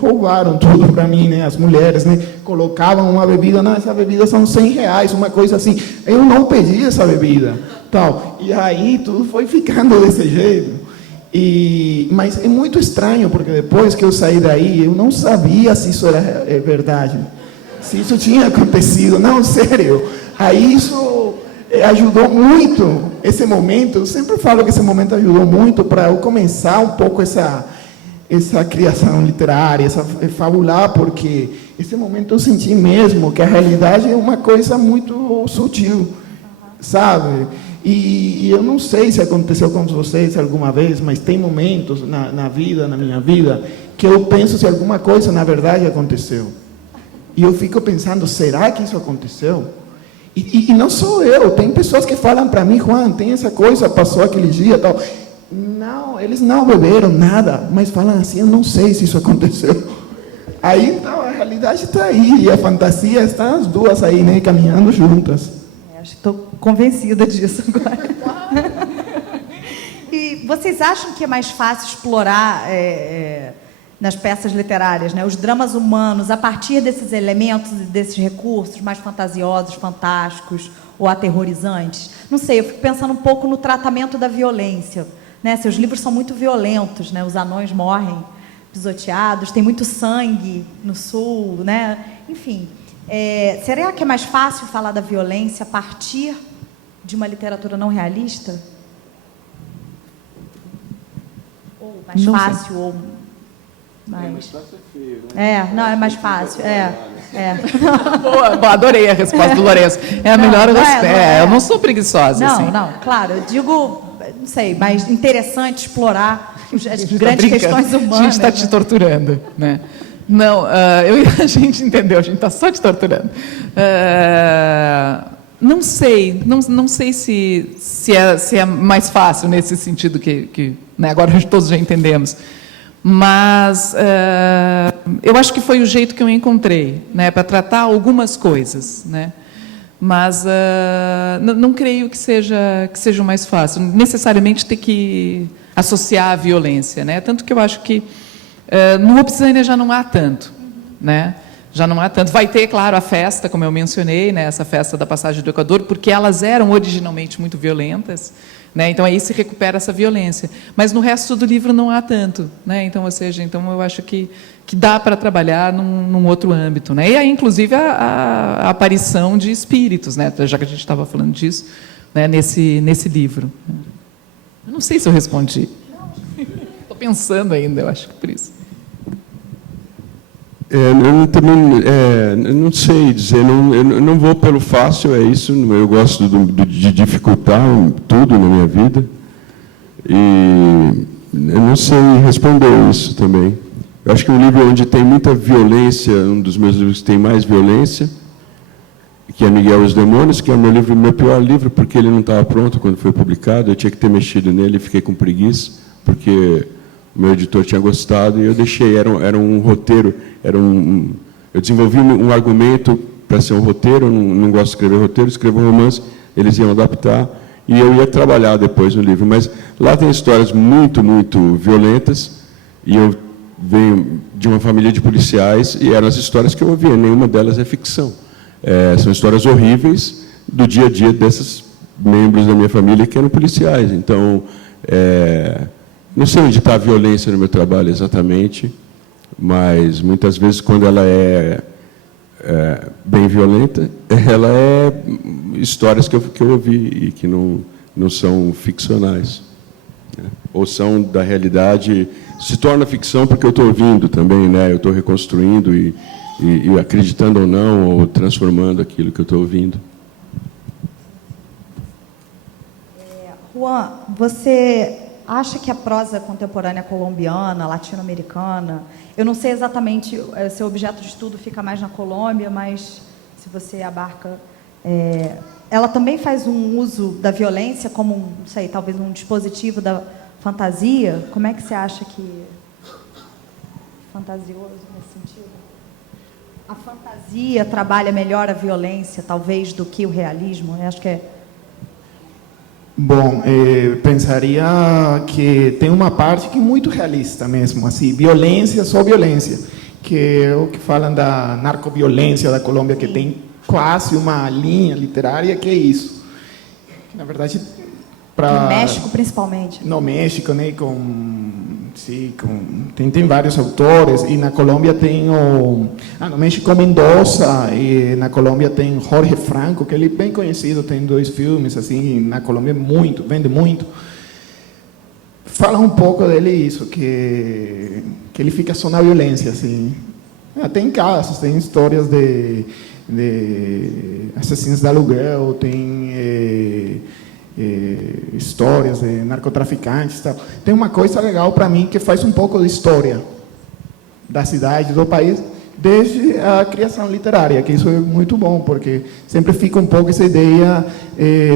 roubaram tudo para mim, né, as mulheres, né, colocavam uma bebida, essa bebida são R$100, uma coisa assim. Eu não pedi essa bebida, tal. E aí tudo foi ficando desse jeito. Mas é muito estranho, porque depois que eu saí daí, eu não sabia se isso era verdade, se isso tinha acontecido. Não, sério. Aí isso ajudou muito, esse momento. Eu sempre falo que esse momento ajudou muito para eu começar um pouco essa criação literária, essa fabular, porque esse momento eu senti mesmo que a realidade é uma coisa muito sutil, sabe? E eu não sei se aconteceu com vocês alguma vez, mas tem momentos na minha vida, que eu penso se alguma coisa na verdade aconteceu. E eu fico pensando, será que isso aconteceu? E não sou eu, tem pessoas que falam para mim, Juan, tem essa coisa, passou aquele dia, tal. Não, eles não beberam nada, mas falam assim, eu não sei se isso aconteceu. Aí, então, a realidade está aí, e a fantasia estão as duas aí, né, caminhando juntas. Acho que estou convencida disso agora. E vocês acham que é mais fácil explorar nas peças literárias, né, os dramas humanos a partir desses elementos e desses recursos mais fantasiosos, fantásticos ou aterrorizantes? Não sei, eu fico pensando um pouco no tratamento da violência, né? Seus livros são muito violentos, né? Os anões morrem pisoteados, tem muito sangue no sul, né? Enfim... será que é mais fácil falar da violência a partir de uma literatura não realista? Ou mais não fácil, sei. ou mais... mais fácil é feio, né? Não, é mais fácil, Boa, adorei a resposta do Lourenço. É a melhor resposta. Eu não sou preguiçosa. Não, assim. não, claro, eu digo, não sei, mais interessante explorar as grandes questões humanas. A gente está te torturando, né? Não, a gente entendeu, a gente está só te torturando. Não sei se é mais fácil nesse sentido que né, agora todos já entendemos. Mas eu acho que foi o jeito que eu encontrei, né, para tratar algumas coisas, né? Mas não creio que seja o mais fácil. Necessariamente ter que associar a violência, né? Tanto que eu acho que no Obsânia já não há tanto, né? Já não há tanto. Vai ter, claro, a festa, como eu mencionei, né? Essa festa da passagem do Equador, porque elas eram originalmente muito violentas, né? Então aí se recupera essa violência. Mas no resto do livro não há tanto, né? Então, ou seja, então eu acho que dá para trabalhar num outro âmbito, né? E aí, inclusive, a aparição de espíritos, né? Já que a gente estava falando disso, né? Nesse livro. Eu não sei se eu respondi. Estou pensando ainda, eu acho que por isso. Eu também não sei dizer, eu não vou pelo fácil, é isso. Eu gosto de dificultar tudo na minha vida. E eu não sei responder isso também. Eu acho que um livro onde tem muita violência, um dos meus livros que tem mais violência, que é Miguel e os Demônios, que é o meu pior livro, porque ele não estava pronto quando foi publicado. Eu tinha que ter mexido nele, fiquei com preguiça, porque o meu editor tinha gostado, e eu deixei. Era um roteiro, eu desenvolvi um argumento para ser um roteiro. Eu não gosto de escrever roteiro, escrevo um romance, eles iam adaptar, e eu ia trabalhar depois no livro. Mas lá tem histórias muito, muito violentas, e eu venho de uma família de policiais, e eram as histórias que eu ouvia, nenhuma delas é ficção. São histórias horríveis do dia a dia desses membros da minha família que eram policiais. Então, não sei onde está a violência no meu trabalho exatamente, mas muitas vezes, quando ela é bem violenta, ela é histórias que eu ouvi e que não são ficcionais, né? Ou são da realidade. Se torna ficção porque eu estou ouvindo também, né? Eu estou reconstruindo e acreditando ou não, ou transformando aquilo que eu estou ouvindo. Juan, você acha que a prosa contemporânea colombiana, latino-americana, eu não sei exatamente, seu objeto de estudo fica mais na Colômbia, mas se você abarca, ela também faz um uso da violência como, não sei, talvez um dispositivo da fantasia? Como é que você acha que... fantasioso nesse sentido? A fantasia trabalha melhor a violência, talvez, do que o realismo? Eu acho que é... Bom, pensaria que tem uma parte que é muito realista mesmo, assim, violência, só violência, que é o que falam da narcoviolência da Colômbia, que tem quase uma linha literária que é isso. Na verdade, no México, principalmente. No México, né, tem vários autores, e na Colômbia tem no México Mendoza, e na Colômbia tem Jorge Franco, que ele é bem conhecido, tem 2 filmes, assim, na Colômbia vende muito. Fala um pouco dele isso, que ele fica só na violência, assim. Tem casos, tem histórias de assassinos de aluguel, tem... histórias de narcotraficantes, tal. Tem uma coisa legal para mim que faz um pouco de história da cidade, do país, desde a criação literária, que isso é muito bom, porque sempre fica um pouco essa ideia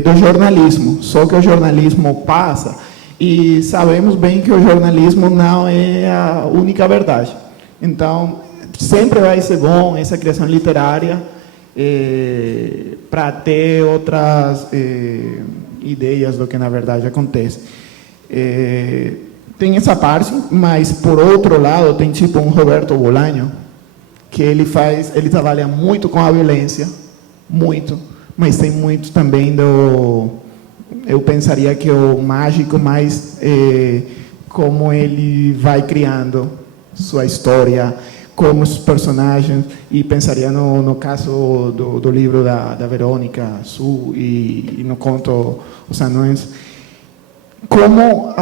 do jornalismo, só que o jornalismo passa e sabemos bem que o jornalismo não é a única verdade. Então, sempre vai ser bom essa criação literária para ter outras ideias do que na verdade acontece. Tem essa parte, mas por outro lado tem tipo um Roberto Bolaño, que ele trabalha muito com a violência, muito, mas tem muito também eu pensaria que o mágico, mais como ele vai criando sua história, como os personagens, e pensaria no caso do livro da Verônica Su e no conto Os Anões, como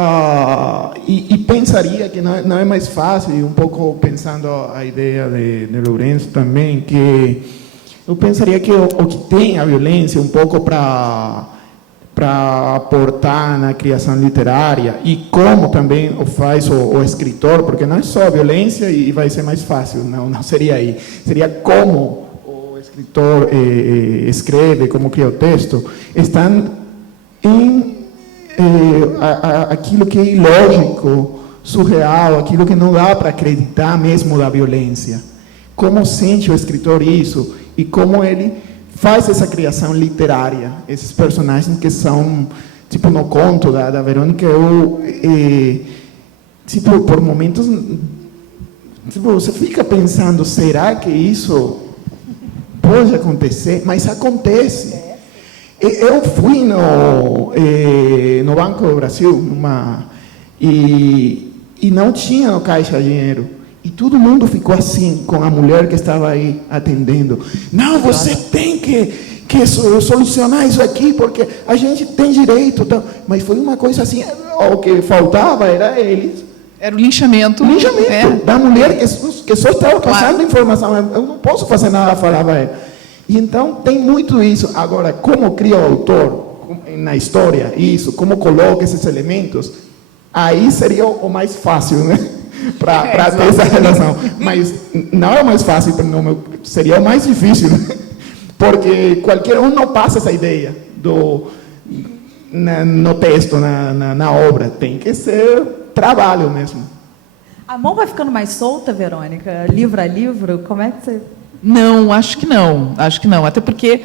e pensaria que não é mais fácil, um pouco pensando a ideia de Lourenço também, que eu pensaria que o que tem a violência um pouco para aportar na criação literária, e como também o faz o escritor, porque não é só a violência e vai ser mais fácil, não seria aí, seria como o escritor escreve, como cria o texto, estão em aquilo que é ilógico, surreal, aquilo que não dá para acreditar mesmo da violência. Como sente o escritor isso e como ele faz essa criação literária, esses personagens que são, tipo, no conto da Verônica, tipo, por momentos, tipo, você fica pensando, será que isso pode acontecer? Mas acontece. Eu fui no Banco do Brasil, e não tinha no caixa dinheiro. E todo mundo ficou assim, com a mulher que estava aí atendendo. Não, você tem que solucionar isso aqui, porque a gente tem direito. Então. Mas foi uma coisa assim, o que faltava era eles. Era o linchamento. Da mulher que só estava passando informação. Eu não posso fazer nada, falava ela. E então tem muito isso. Agora, como cria o autor na história, isso, como coloca esses elementos, aí seria o mais fácil, né? Para ter essa relação, mas não é o mais fácil, seria o mais difícil, né? Porque qualquer um não passa essa ideia no texto, na obra, tem que ser trabalho mesmo. A mão vai ficando mais solta, Verônica, livro a livro, como é que você... Não, acho que não, até porque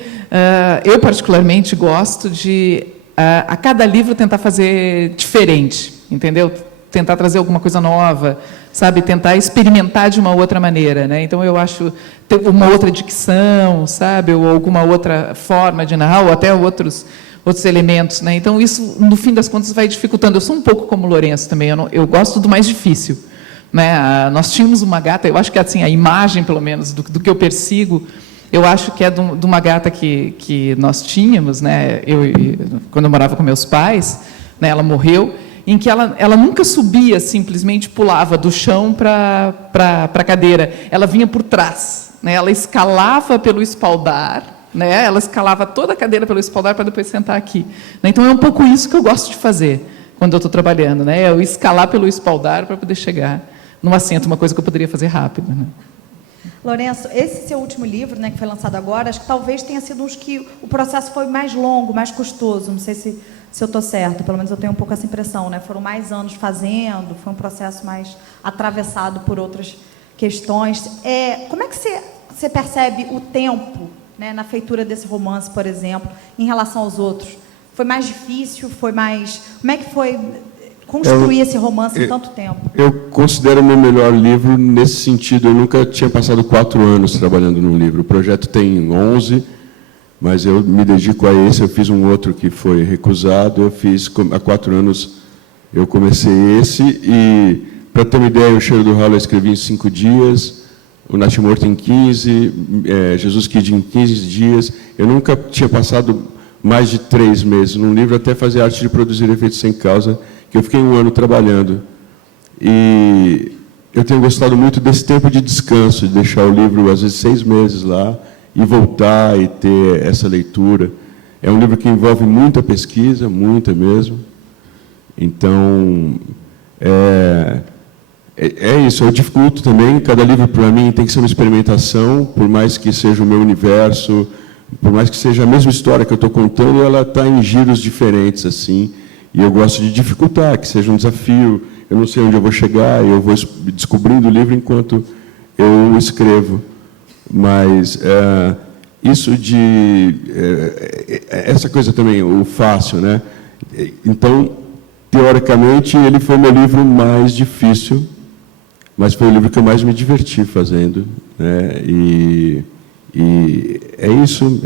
eu particularmente gosto de a cada livro tentar fazer diferente, entendeu? Tentar trazer alguma coisa nova, sabe? Tentar experimentar de uma outra maneira, né? Então, eu acho ter uma outra dicção, sabe? Ou alguma outra forma de narrar, ou até outros elementos, né? Então, isso, no fim das contas, vai dificultando. Eu sou um pouco como o Lourenço também, eu gosto do mais difícil, né? Nós tínhamos uma gata, eu acho que assim, a imagem, pelo menos, do que eu persigo, eu acho que é de uma gata que nós tínhamos, né? Quando eu morava com meus pais, né? Ela morreu, em que ela nunca subia, simplesmente pulava do chão para a cadeira. Ela vinha por trás, né? Ela escalava pelo espaldar, né? Ela escalava toda a cadeira pelo espaldar para depois sentar aqui. Então, é um pouco isso que eu gosto de fazer, quando eu estou trabalhando, né? É o escalar pelo espaldar para poder chegar no assento, uma coisa que eu poderia fazer rápido, né? Lourenço, esse seu último livro, né, que foi lançado agora, acho que talvez tenha sido um que o processo foi mais longo, mais custoso. Não sei se eu estou certa, pelo menos eu tenho um pouco essa impressão, né? Foram mais anos fazendo, foi um processo mais atravessado por outras questões. Como é que você percebe o tempo, né, na feitura desse romance, por exemplo, em relação aos outros? Foi mais difícil? Foi mais... Como é que foi construir esse romance em tanto tempo? Eu considero o meu melhor livro nesse sentido. Eu nunca tinha passado 4 anos trabalhando num livro. O projeto tem 11, mas eu me dedico a esse. Eu fiz um outro que foi recusado. Eu fiz, há 4 anos, eu comecei esse. E, para ter uma ideia, O Cheiro do Ralo eu escrevi em 5 dias, O Natimorto em 15, Jesus Kid em 15 dias. Eu nunca tinha passado mais de 3 meses num livro, até fazer Arte de Produzir Efeitos Sem Causa, que eu fiquei 1 ano trabalhando. E eu tenho gostado muito desse tempo de descanso, de deixar o livro, às vezes, 6 meses lá, e voltar e ter essa leitura. É um livro que envolve muita pesquisa, muita mesmo. Então, é isso, eu dificulto também. Cada livro, para mim, tem que ser uma experimentação, por mais que seja o meu universo, por mais que seja a mesma história que eu estou contando, ela está em giros diferentes, assim. E eu gosto de dificultar, que seja um desafio. Eu não sei onde eu vou chegar, eu vou descobrindo o livro enquanto eu escrevo. Mas isso de... essa coisa também, o fácil, né? Então, teoricamente, ele foi o meu livro mais difícil, mas foi o livro que eu mais me diverti fazendo, né? E é isso.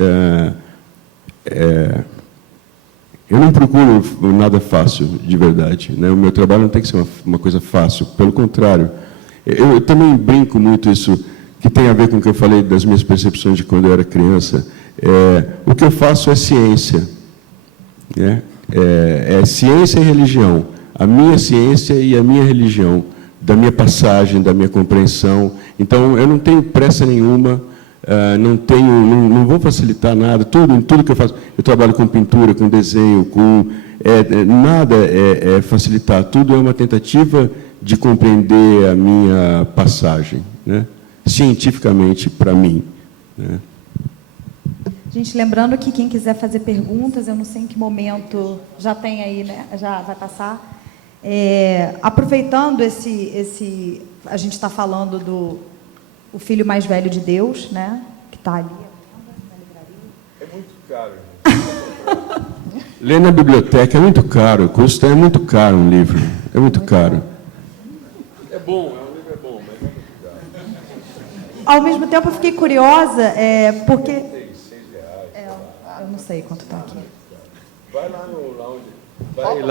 Eu não procuro nada fácil, de verdade, né? O meu trabalho não tem que ser uma coisa fácil, pelo contrário. Eu também brinco muito isso, que tem a ver com o que eu falei das minhas percepções de quando eu era criança. O que eu faço é ciência, né? É ciência e religião. A minha ciência e a minha religião, da minha passagem, da minha compreensão. Então, eu não tenho pressa nenhuma. Não vou facilitar nada, tudo que eu faço. Eu trabalho com pintura, com desenho, nada é facilitar, tudo é uma tentativa de compreender a minha passagem, né? Cientificamente, para mim, né? Gente, lembrando que quem quiser fazer perguntas, eu não sei em que momento, já tem aí, né? Já vai passar. Aproveitando a gente está falando do O Filho Mais Velho de Deus, né? Que está ali. É muito caro. Ler na biblioteca é muito caro. É muito caro um livro. É muito caro. É bom, um livro é bom, mas é muito caro. Ao mesmo tempo, eu fiquei curiosa, porque... R$6. eu não sei quanto está aqui. Vai lá no lounge. Vai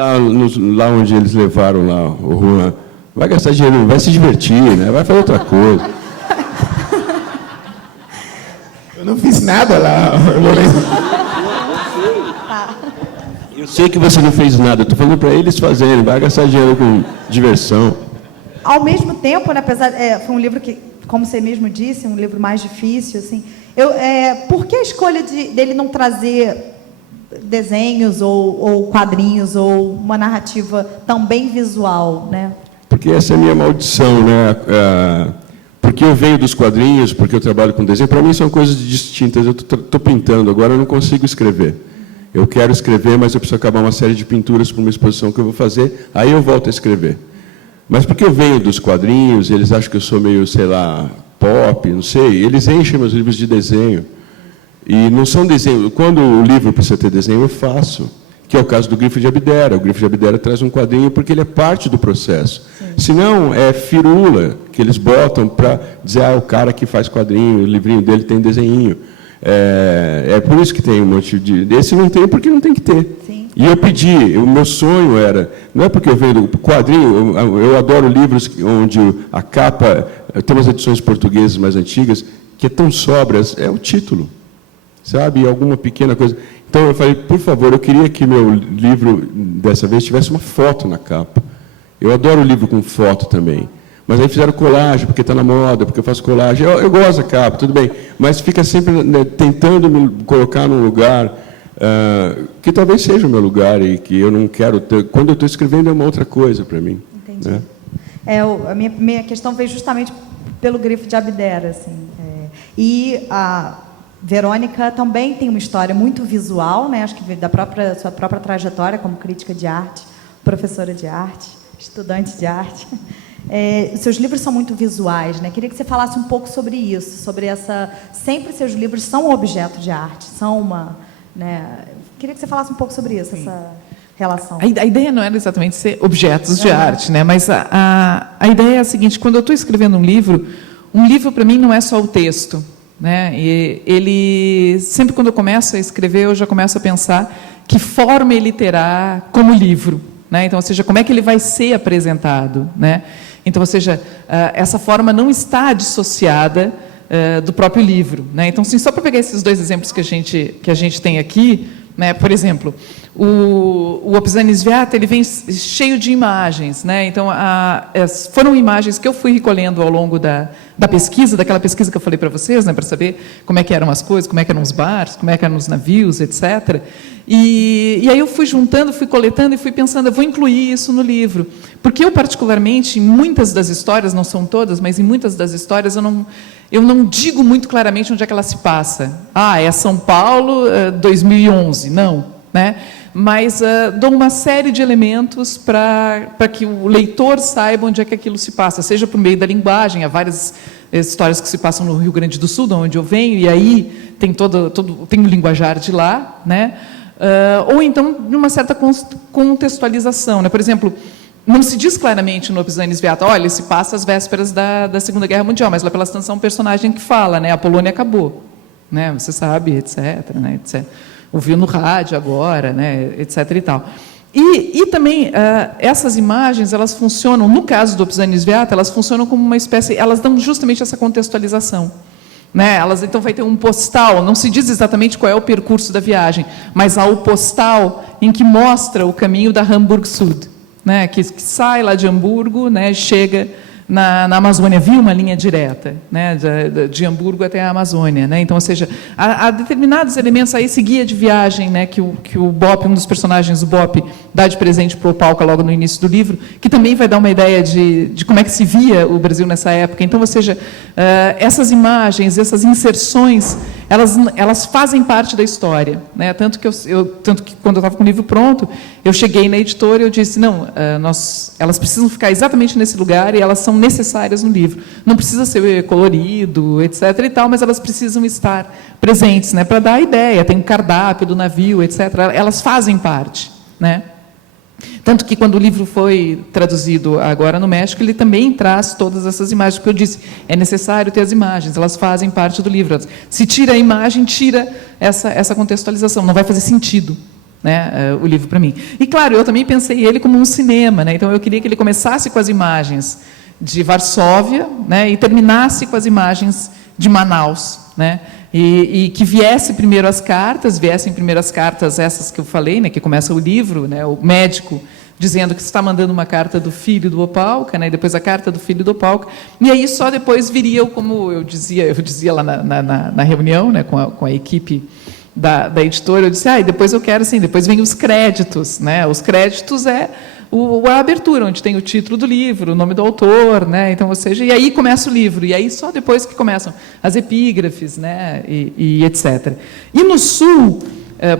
lá onde eles levaram lá o Juan. Vai gastar dinheiro, vai se divertir, né? Vai fazer outra coisa. Eu não fiz nada lá, Lourenço. Eu sei que você não fez nada, estou falando para eles fazerem, vai gastar dinheiro com diversão. Ao mesmo tempo, né, apesar, foi um livro que, como você mesmo disse, um livro mais difícil, assim. Por que a escolha dele não trazer desenhos ou quadrinhos ou uma narrativa também visual, né? Porque essa é a minha maldição, né? Porque eu venho dos quadrinhos, porque eu trabalho com desenho, para mim são coisas distintas. Eu estou pintando, agora eu não consigo escrever. Eu quero escrever, mas eu preciso acabar uma série de pinturas para uma exposição que eu vou fazer, aí eu volto a escrever. Mas porque eu venho dos quadrinhos, eles acham que eu sou meio, sei lá, pop, não sei, eles enchem meus livros de desenho. E não são desenhos. Quando o livro precisa ter desenho, eu faço. Que é o caso do Grifo de Abdera. O Grifo de Abdera traz um quadrinho porque ele é parte do processo. Senão, é firula que eles botam para dizer, o cara que faz quadrinho, o livrinho dele tem desenho. É por isso que tem um monte de... Esse não tem porque não tem que ter. Sim. E eu pedi, o meu sonho era... Não é porque eu venho do quadrinho, eu adoro livros onde a capa... Tem umas edições portuguesas mais antigas que é tão sóbrias, é o título. Sabe? E alguma pequena coisa... Então, eu falei, por favor, eu queria que meu livro, dessa vez, tivesse uma foto na capa. Eu adoro livro com foto também. Mas aí fizeram colagem, porque está na moda, porque eu faço colagem. Eu gosto da capa, tudo bem. Mas fica sempre, né, tentando me colocar num lugar que talvez seja o meu lugar e que eu não quero ter. Quando eu estou escrevendo é uma outra coisa para mim. Entendi. Né? A minha questão veio justamente pelo grifo de Abdera, assim. E a Verônica também tem uma história muito visual, né? Acho que da sua própria trajetória como crítica de arte, professora de arte, estudante de arte. Seus livros são muito visuais, né? Queria que você falasse um pouco sobre isso, sobre essa... Sempre seus livros são um objeto de arte, são uma... Né? Queria que você falasse um pouco sobre isso, essa relação. A ideia não era exatamente ser objetos de arte, né? Mas a ideia é a seguinte: quando eu estou escrevendo um livro para mim não é só o texto, né? E ele, sempre quando eu começo a escrever, eu já começo a pensar que forma ele terá como livro, né? Então, ou seja, como é que ele vai ser apresentado, né? Então, ou seja, essa forma não está dissociada do próprio livro, né? Então, assim, só para pegar esses dois exemplos que a gente tem aqui, né? Por exemplo, o Obsani Sviat, ele vem cheio de imagens, né? Então, foram imagens que eu fui recolhendo ao longo da pesquisa, daquela pesquisa que eu falei para vocês, né? Para saber como é que eram as coisas, como é que eram os barcos, como é que eram os navios, etc. E aí eu fui juntando, fui coletando e fui pensando, eu vou incluir isso no livro. Porque eu, particularmente, em muitas das histórias, não são todas, mas em muitas das histórias eu não digo muito claramente onde é que ela se passa. É São Paulo, 2011. Não, né? Mas dou uma série de elementos para que o leitor saiba onde é que aquilo se passa, seja por meio da linguagem. Há várias histórias que se passam no Rio Grande do Sul, de onde eu venho, e aí tem tem o linguajar de lá, né? Ou então, de uma certa contextualização, né? Por exemplo, não se diz claramente no Obsani Sviat, olha, se passa às vésperas da Segunda Guerra Mundial, mas lá pelas tantas é um personagem que fala, né? A Polônia acabou, né? Você sabe, etc, né? Etc. Ouviu no rádio agora, né? Etc e tal. E também essas imagens, elas funcionam, no caso do Obsani Sviat, elas funcionam como uma espécie, elas dão justamente essa contextualização. Né? Então vai ter um postal, não se diz exatamente qual é o percurso da viagem, mas há o postal em que mostra o caminho da Hamburg Süd, né? que sai lá de Hamburgo, né? Chega na Amazônia, via uma linha direta, né? de Hamburgo até a Amazônia, né? Então, ou seja, há determinados elementos a esse guia de viagem, né? que o Bop, um dos personagens do Bop, dá de presente para o Opalka logo no início do livro, que também vai dar uma ideia de como é que se via o Brasil nessa época. Então, ou seja, essas imagens, essas inserções, elas fazem parte da história, né? Tanto que quando eu estava com o livro pronto, eu cheguei na editora e eu disse, não, elas precisam ficar exatamente nesse lugar e elas são necessárias no livro. Não precisa ser colorido, etc. e tal, mas elas precisam estar presentes, né? Para dar a ideia. Tem um cardápio do navio, etc. Elas fazem parte, né? Tanto que, quando o livro foi traduzido agora no México, ele também traz todas essas imagens, porque eu disse, é necessário ter as imagens, elas fazem parte do livro. Se tira a imagem, tira essa contextualização, não vai fazer sentido, né, o livro para mim. E, claro, eu também pensei ele como um cinema, né? Então eu queria que ele começasse com as imagens de Varsóvia, né, e terminasse com as imagens de Manaus, né? E que viessem primeiro as cartas essas que eu falei, né, que começa o livro, né, o médico dizendo que está mandando uma carta do filho do Opalka, né, e depois a carta do filho do Opalka, e aí só depois viria, como eu dizia lá na reunião, né, com a equipe da editora, eu disse, e depois eu quero assim, depois vem os créditos, né, os créditos a abertura, onde tem o título do livro, o nome do autor, né? Então, ou seja, e aí começa o livro, e aí só depois que começam as epígrafes, né? e etc. E no Sul,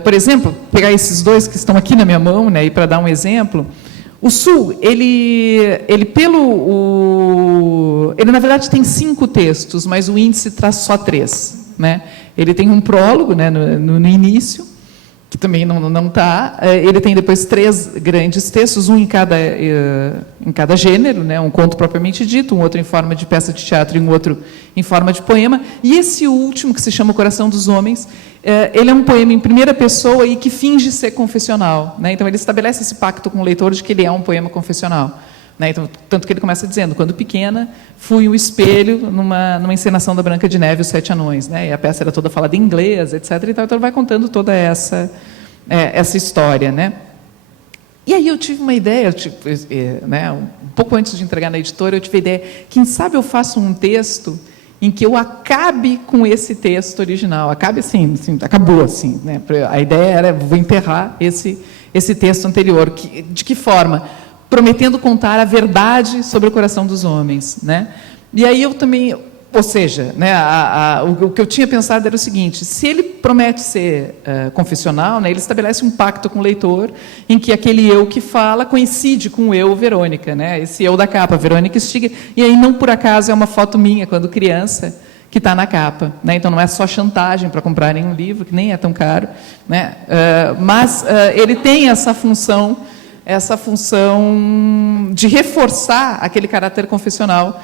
por exemplo, pegar esses dois que estão aqui na minha mão, né? E para dar um exemplo, o Sul, ele na verdade tem 5 textos, mas o índice traz só 3, né? Ele tem um prólogo, né? no início, que também não está. Ele tem depois 3 grandes textos, um em cada gênero, né? Um conto propriamente dito, um outro em forma de peça de teatro e um outro em forma de poema. E esse último, que se chama O Coração dos Homens, ele é um poema em primeira pessoa e que finge ser confessional, né? Então ele estabelece esse pacto com o leitor de que ele é um poema confessional. Né? Então, tanto que ele começa dizendo, quando pequena, fui o espelho numa encenação da Branca de Neve e os 7 Anões. Né? E a peça era toda falada em inglês, etc. E tal, então ele vai contando toda essa história. Né? E aí eu tive uma ideia, né, um pouco antes de entregar na editora, eu tive a ideia, quem sabe eu faço um texto em que eu acabe com esse texto original. Acabe assim acabou assim, né? A ideia era, vou enterrar esse texto anterior. De que forma? Prometendo contar a verdade sobre o coração dos homens, né? E aí eu também, ou seja, né, o que eu tinha pensado era o seguinte: se ele promete ser confessional, né, ele estabelece um pacto com o leitor, em que aquele eu que fala coincide com o eu Verônica, né, esse eu da capa, Verônica Stiger, e aí não por acaso é uma foto minha, quando criança, que está na capa, né? Então não é só chantagem para comprarem um livro, que nem é tão caro, né? Mas ele tem essa função de reforçar aquele caráter confessional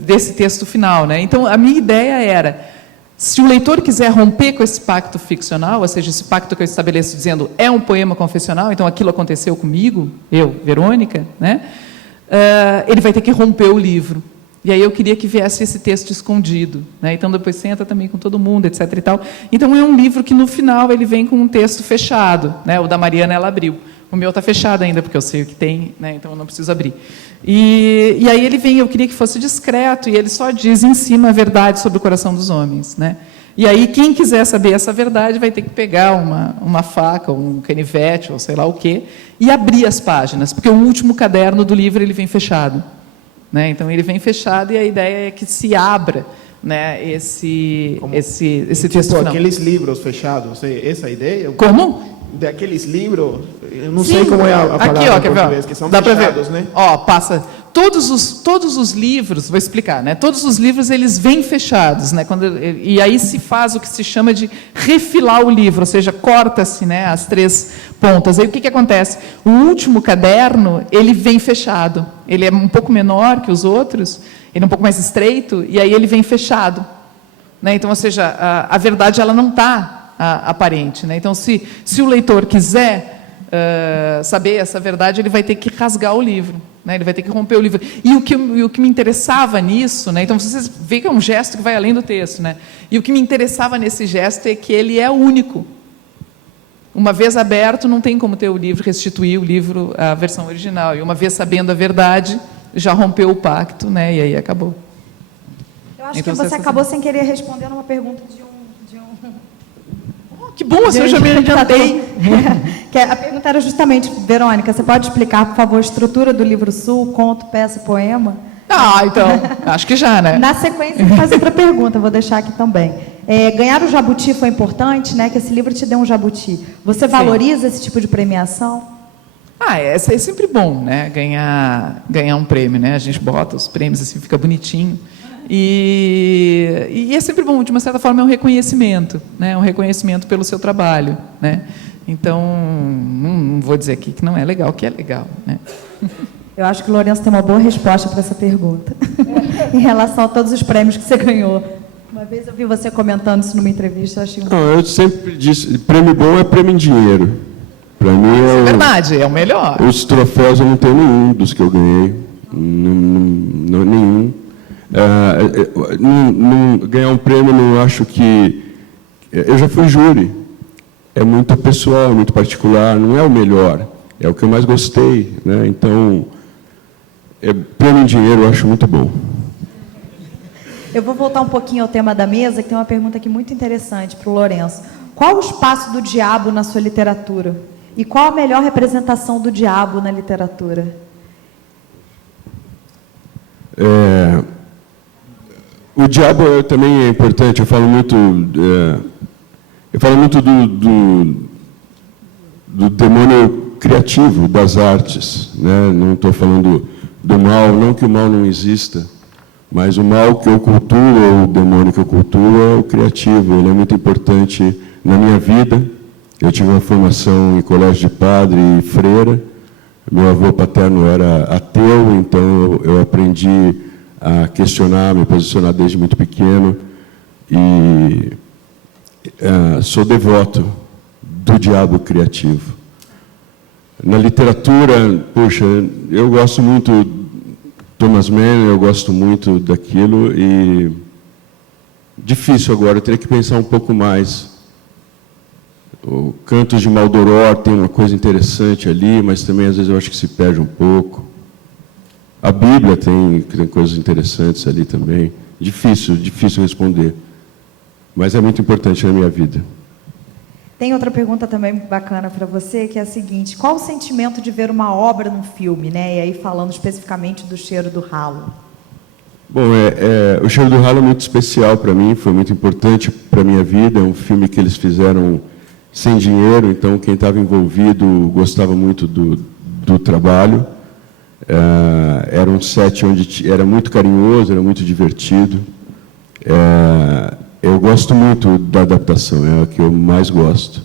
desse texto final, né? Então, a minha ideia era, se o leitor quiser romper com esse pacto ficcional, ou seja, esse pacto que eu estabeleço dizendo é um poema confessional, então aquilo aconteceu comigo, eu, Verônica, né? Ele vai ter que romper o livro. E aí eu queria que viesse esse texto escondido, né? Então depois senta também com todo mundo, etc. e tal. Então é um livro que no final ele vem com um texto fechado, né? O da Mariana ela abriu. O meu está fechado ainda, porque eu sei o que tem, né? Então eu não preciso abrir. E aí ele vem, eu queria que fosse discreto, e ele só diz em cima a verdade sobre o coração dos homens, né? E aí quem quiser saber essa verdade vai ter que pegar uma faca, um canivete, ou sei lá o quê, e abrir as páginas, porque o último caderno do livro ele vem fechado, né? Então ele vem fechado e a ideia é que se abra, né, esse texto final. Aqueles livros fechados, essa é a ideia? Como? Daqueles livros, eu não sei como é a palavra aqui, ó, em português, que são dá fechados, ver, né? Ó, passa todos os livros, vou explicar, né? Todos os livros eles vêm fechados, né? E aí se faz o que se chama de refilar o livro, ou seja, corta-se, né, as 3 pontas. Aí o que acontece? O último caderno ele vem fechado. Ele é um pouco menor que os outros, ele é um pouco mais estreito, e aí ele vem fechado, né? Então, ou seja, a verdade ela não está aparente, né? Então, se o leitor quiser saber essa verdade, ele vai ter que rasgar o livro, né? Ele vai ter que romper o livro. E o que me interessava nisso, né? Então vocês veem que é um gesto que vai além do texto, né? E o que me interessava nesse gesto é que ele é único. Uma vez aberto, não tem como ter o livro, restituir o livro à versão original. E uma vez sabendo a verdade, já rompeu o pacto, né? E aí acabou. Eu acho que você acabou sem querer respondendo uma pergunta de um... Que bom, assim, eu já me adiantei. A pergunta era justamente, Verônica, você pode explicar, por favor, a estrutura do livro Sul, conto, peça, poema? Então, acho que já, né? Na sequência, faz outra pergunta, vou deixar aqui também. Ganhar o Jabuti foi importante, né? Que esse livro te deu um Jabuti. Você valoriza esse tipo de premiação? É sempre bom, né? Ganhar um prêmio, né? A gente bota os prêmios assim, fica bonitinho. E é sempre bom, de uma certa forma, é um reconhecimento, né? Um reconhecimento pelo seu trabalho, né? Então, não vou dizer aqui que não é legal, que é legal, né? Eu acho que o Lourenço tem uma boa resposta para essa pergunta, em relação a todos os prêmios que você ganhou. Uma vez eu vi você comentando isso numa entrevista, eu achei... Eu sempre disse, prêmio bom é prêmio em dinheiro. Para mim é verdade, é o melhor. Os troféus eu não tenho nenhum dos que eu ganhei, nenhum. Ganhar um prêmio, não acho que... Eu já fui júri, é muito pessoal, muito particular, não é o melhor, é o que eu mais gostei, né? Então, prêmio em dinheiro eu acho muito bom. Eu vou voltar um pouquinho ao tema da mesa, que tem uma pergunta aqui muito interessante para o Lourenço. Qual o espaço do diabo na sua literatura? E qual a melhor representação do diabo na literatura? O diabo também é importante. Eu falo muito do demônio criativo das artes, né? Não estou falando do mal, não que o mal não exista, mas o mal que eu cultuo, ou o demônio que eu cultuo, é o criativo. Ele é muito importante na minha vida. Eu tive uma formação em colégio de padre e freira. Meu avô paterno era ateu, então eu aprendi a questionar, me posicionar desde muito pequeno, e sou devoto do diabo criativo. Na literatura, puxa, eu gosto muito Thomas Mann, eu gosto muito daquilo, e difícil agora, eu teria que pensar um pouco mais. O Cantos de Maldoror tem uma coisa interessante ali, mas também às vezes eu acho que se perde um pouco. A Bíblia tem coisas interessantes ali também. Difícil responder, mas é muito importante na minha vida. Tem outra pergunta também bacana para você, que é a seguinte: qual o sentimento de ver uma obra num filme, né? E aí falando especificamente do Cheiro do Ralo. Bom, o Cheiro do Ralo é muito especial para mim, foi muito importante para a minha vida. É um filme que eles fizeram sem dinheiro, então quem estava envolvido gostava muito do trabalho. Era um set onde era muito carinhoso, era muito divertido. Eu gosto muito da adaptação, é a que eu mais gosto.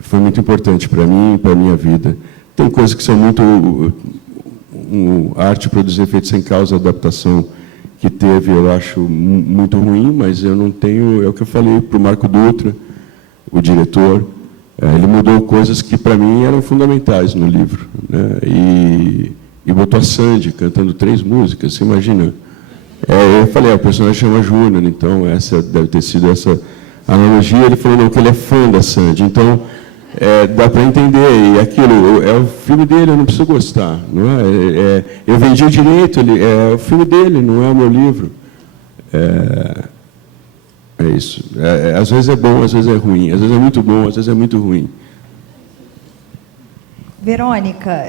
Foi muito importante para mim e para a minha vida. Tem coisas que são muito... A arte produzir efeitos sem causa, a adaptação que teve, eu acho muito ruim, mas eu não tenho... É o que eu falei para o Marco Dutra, o diretor. Ele mudou coisas que, para mim, eram fundamentais no livro, né? E botou a Sandy cantando 3 músicas, você imagina... eu falei, o personagem chama Júnior, então essa deve ter sido essa analogia. Ele falou, não, que ele é fã da Sandy, então dá para entender, e aquilo é o filme dele, eu não preciso gostar, não é? Eu vendi o direito, é o filme dele, não é o meu livro. É isso. Às vezes é bom, às vezes é ruim, às vezes é muito bom, às vezes é muito ruim. Verônica,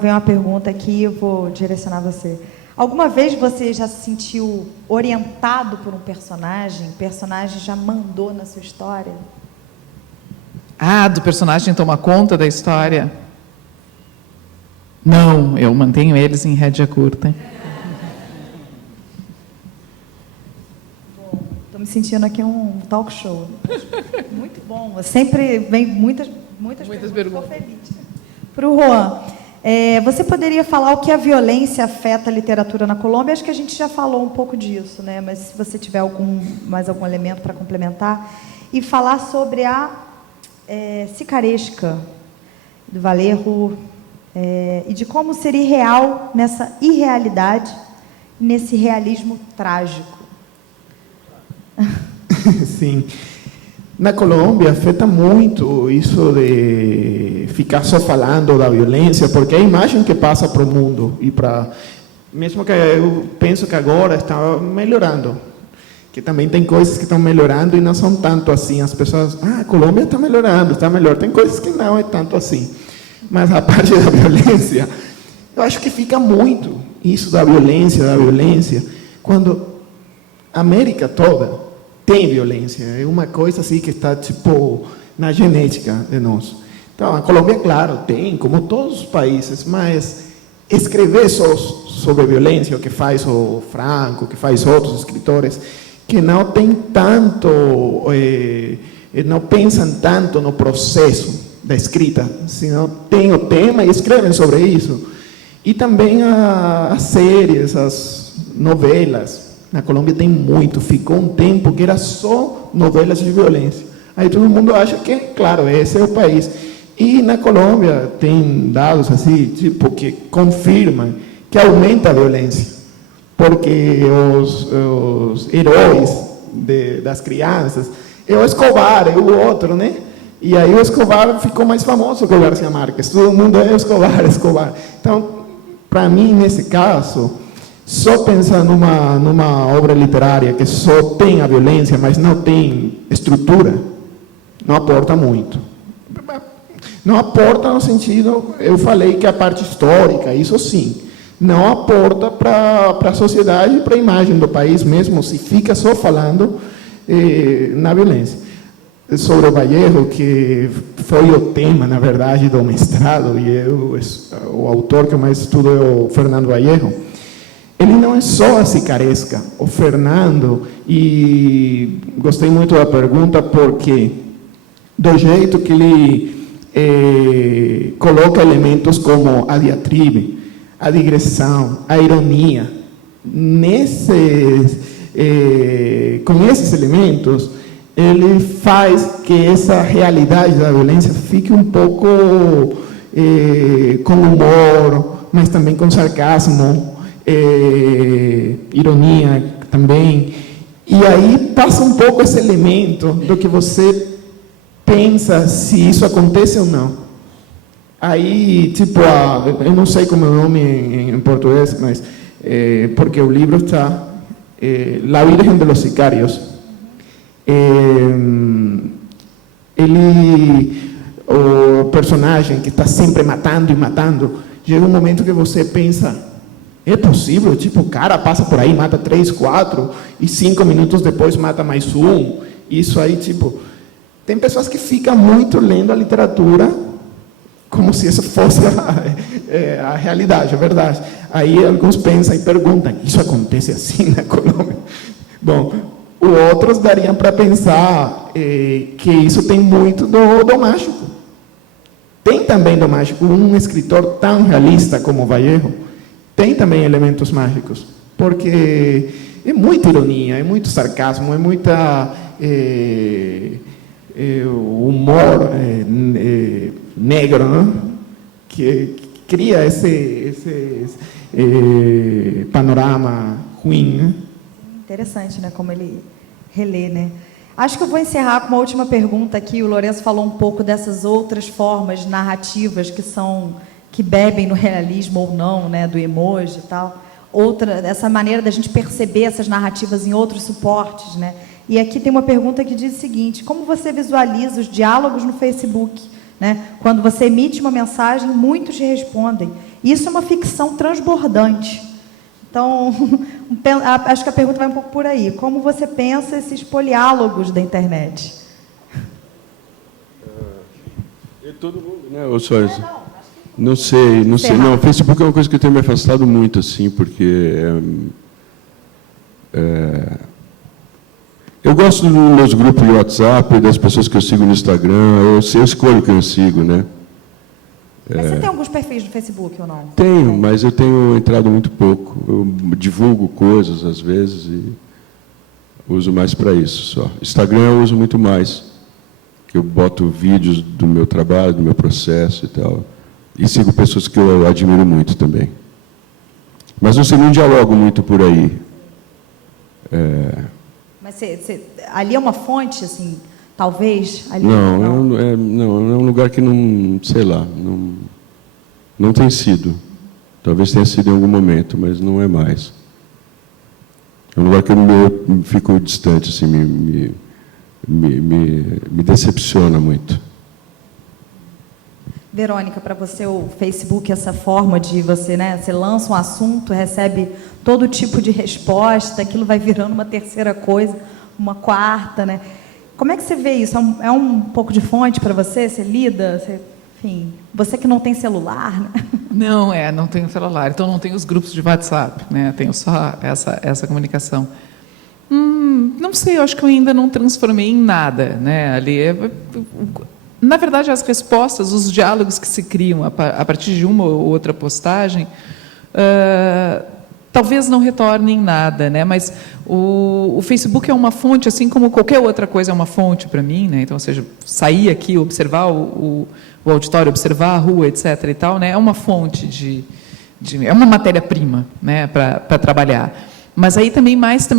vem uma pergunta aqui, eu vou direcionar a você. Alguma vez você já se sentiu orientado por um personagem? O personagem já mandou na sua história? Do personagem tomar conta da história? Não, eu mantenho eles em rédea curta. Estou me sentindo aqui um talk show. Muito bom. Sempre vem muitas perguntas. Estou feliz. Para o Juan. Você poderia falar o que a violência afeta a literatura na Colômbia? Acho que a gente já falou um pouco disso, né? Mas se você tiver mais algum elemento para complementar. E falar sobre a Cicaresca, do Valerro, e de como ser irreal nessa irrealidade, nesse realismo trágico. Sim. Na Colômbia afeta muito isso de ficar só falando da violência, porque é a imagem que passa para o mundo e mesmo que eu penso que agora está melhorando, que também tem coisas que estão melhorando e não são tanto assim. As pessoas, a Colômbia está melhorando, está melhor. Tem coisas que não é tanto assim. Mas a parte da violência, eu acho que fica muito isso da violência, quando a América toda tem violência, é uma coisa assim que está tipo na genética de nós. Então, a Colômbia, claro, tem, como todos os países, mas escrever só sobre violência, o que faz o Franco, o que faz outros escritores, que não tem tanto, não pensam tanto no processo da escrita, senão tem o tema e escrevem sobre isso. E também as séries, as novelas. Na Colômbia tem muito, ficou um tempo que era só novelas de violência. Aí todo mundo acha que, claro, esse é o país. E na Colômbia tem dados assim, tipo, que confirmam que aumenta a violência. Porque os heróis das crianças, é o Escobar, é o outro, né? E aí o Escobar ficou mais famoso que o García Márquez. Todo mundo é Escobar. Então, para mim, nesse caso... Só pensar numa obra literária que só tem a violência, mas não tem estrutura, não aporta muito. Não aporta no sentido, eu falei que a parte histórica, isso sim, não aporta para a sociedade e para a imagem do país, mesmo se fica só falando na violência. Sobre o Vallejo, que foi o tema, na verdade, do mestrado, e o autor que eu mais estudo é o Fernando Vallejo. Ele não é só a Cicaresca. O Fernando, e gostei muito da pergunta, porque do jeito que ele coloca elementos como a diatribe, a digressão, a ironia, com esses elementos, ele faz que essa realidade da violência fique um pouco com humor, mas também com sarcasmo, ironia também, e aí passa um pouco esse elemento do que você pensa se isso acontece ou não. Aí, tipo, eu não sei como é o nome em português, mas porque o livro está La Virgen de los Sicarios. O personagem que está sempre matando e matando, chega um momento que você pensa, é possível? Tipo, o cara passa por aí, mata 3, 4, e 5 minutos depois mata mais um. Isso aí, tipo... Tem pessoas que ficam muito lendo a literatura como se isso fosse a realidade, a verdade. Aí alguns pensam e perguntam, isso acontece assim na Colômbia? Bom, outros dariam para pensar que isso tem muito do mágico. Tem também do mágico. Um escritor tão realista como Vallejo tem também elementos mágicos, porque é muita ironia, é muito sarcasmo, é muita humor negro, né? Que cria esse panorama ruim, né? Interessante, né? Como ele relê, né? Acho que eu vou encerrar com uma última pergunta aqui. O Lourenço falou um pouco dessas outras formas narrativas que bebem no realismo ou não, né? Do emoji e tal. Essa maneira da gente perceber essas narrativas em outros suportes, né? E aqui tem uma pergunta que diz o seguinte: como você visualiza os diálogos no Facebook, né? Quando você emite uma mensagem, muitos te respondem. Isso é uma ficção transbordante. Então, acho que a pergunta vai um pouco por aí. Como você pensa esses poliálogos da internet? Todo mundo, né? Não sei. Não, o Facebook é uma coisa que eu tenho me afastado muito, assim, porque eu gosto dos meus grupos de WhatsApp, das pessoas que eu sigo no Instagram, eu escolho quem eu sigo, né? Mas você tem alguns perfis no Facebook ou não? Tenho, mas eu tenho entrado muito pouco. Eu divulgo coisas, às vezes, e uso mais para isso só. Instagram eu uso muito mais, que eu boto vídeos do meu trabalho, do meu processo e tal. E sigo pessoas que eu admiro muito também. Mas não dialogo muito por aí. Mas ali é uma fonte, assim... Talvez? Ali não, é um lugar que não, sei lá, não tem sido. Talvez tenha sido em algum momento, mas não é mais. É um lugar que eu fico distante, assim, me decepciona muito. Verônica, para você o Facebook, essa forma de você, né, você lança um assunto, recebe todo tipo de resposta, aquilo vai virando uma terceira coisa, uma quarta, né? Como é que você vê isso? É um pouco de fonte para você? Você lida? Enfim, você que não tem celular, né? Não tenho celular. Então, não tenho os grupos de WhatsApp, né? Tenho só essa comunicação. Não sei, eu acho que eu ainda não transformei em nada, né? Ali, na verdade, as respostas, os diálogos que se criam a partir de uma ou outra postagem, talvez não retornem nada, né? Mas o Facebook é uma fonte, assim como qualquer outra coisa é uma fonte para mim, né? Então, ou seja, sair aqui, observar o auditório, observar a rua, etc. e tal, né? É uma fonte é uma matéria-prima, né? Para trabalhar. Mas aí também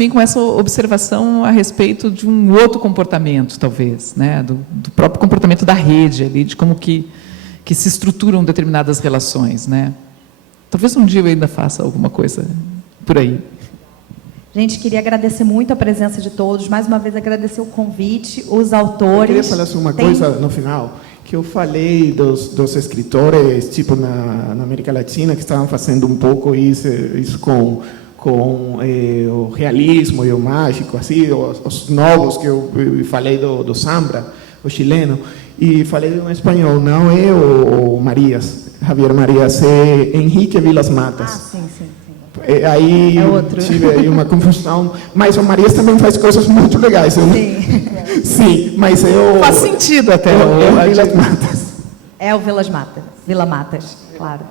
com essa observação a respeito de um outro comportamento, talvez, né? Do próprio comportamento da rede ali, de como que se estruturam determinadas relações, né? Talvez um dia eu ainda faça alguma coisa por aí. Gente, queria agradecer muito a presença de todos. Mais uma vez, agradecer o convite, os autores. Eu queria falar sobre uma coisa no final, que eu falei dos escritores, tipo, na América Latina, que estavam fazendo um pouco isso com o realismo e o mágico, assim, os novos, que eu falei do Zambra, o chileno, e falei de um espanhol, não é o Javier Marías, é Henrique Vilas Matas. Sim. Aí tive aí uma confusão, mas o Marias também faz coisas muito legais. Sim, mas faz sentido até. O Vilas Matas. É o Vila Matas, claro.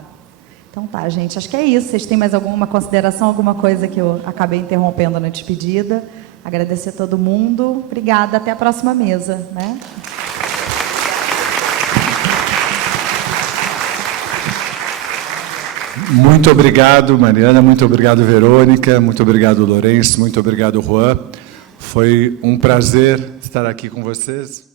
Então tá, gente, acho que é isso. Vocês têm mais alguma consideração, alguma coisa que eu acabei interrompendo na despedida? Agradecer a todo mundo. Obrigada, até a próxima mesa, né? Muito obrigado, Mariana, muito obrigado, Verônica, muito obrigado, Lourenço, muito obrigado, Juan. Foi um prazer estar aqui com vocês.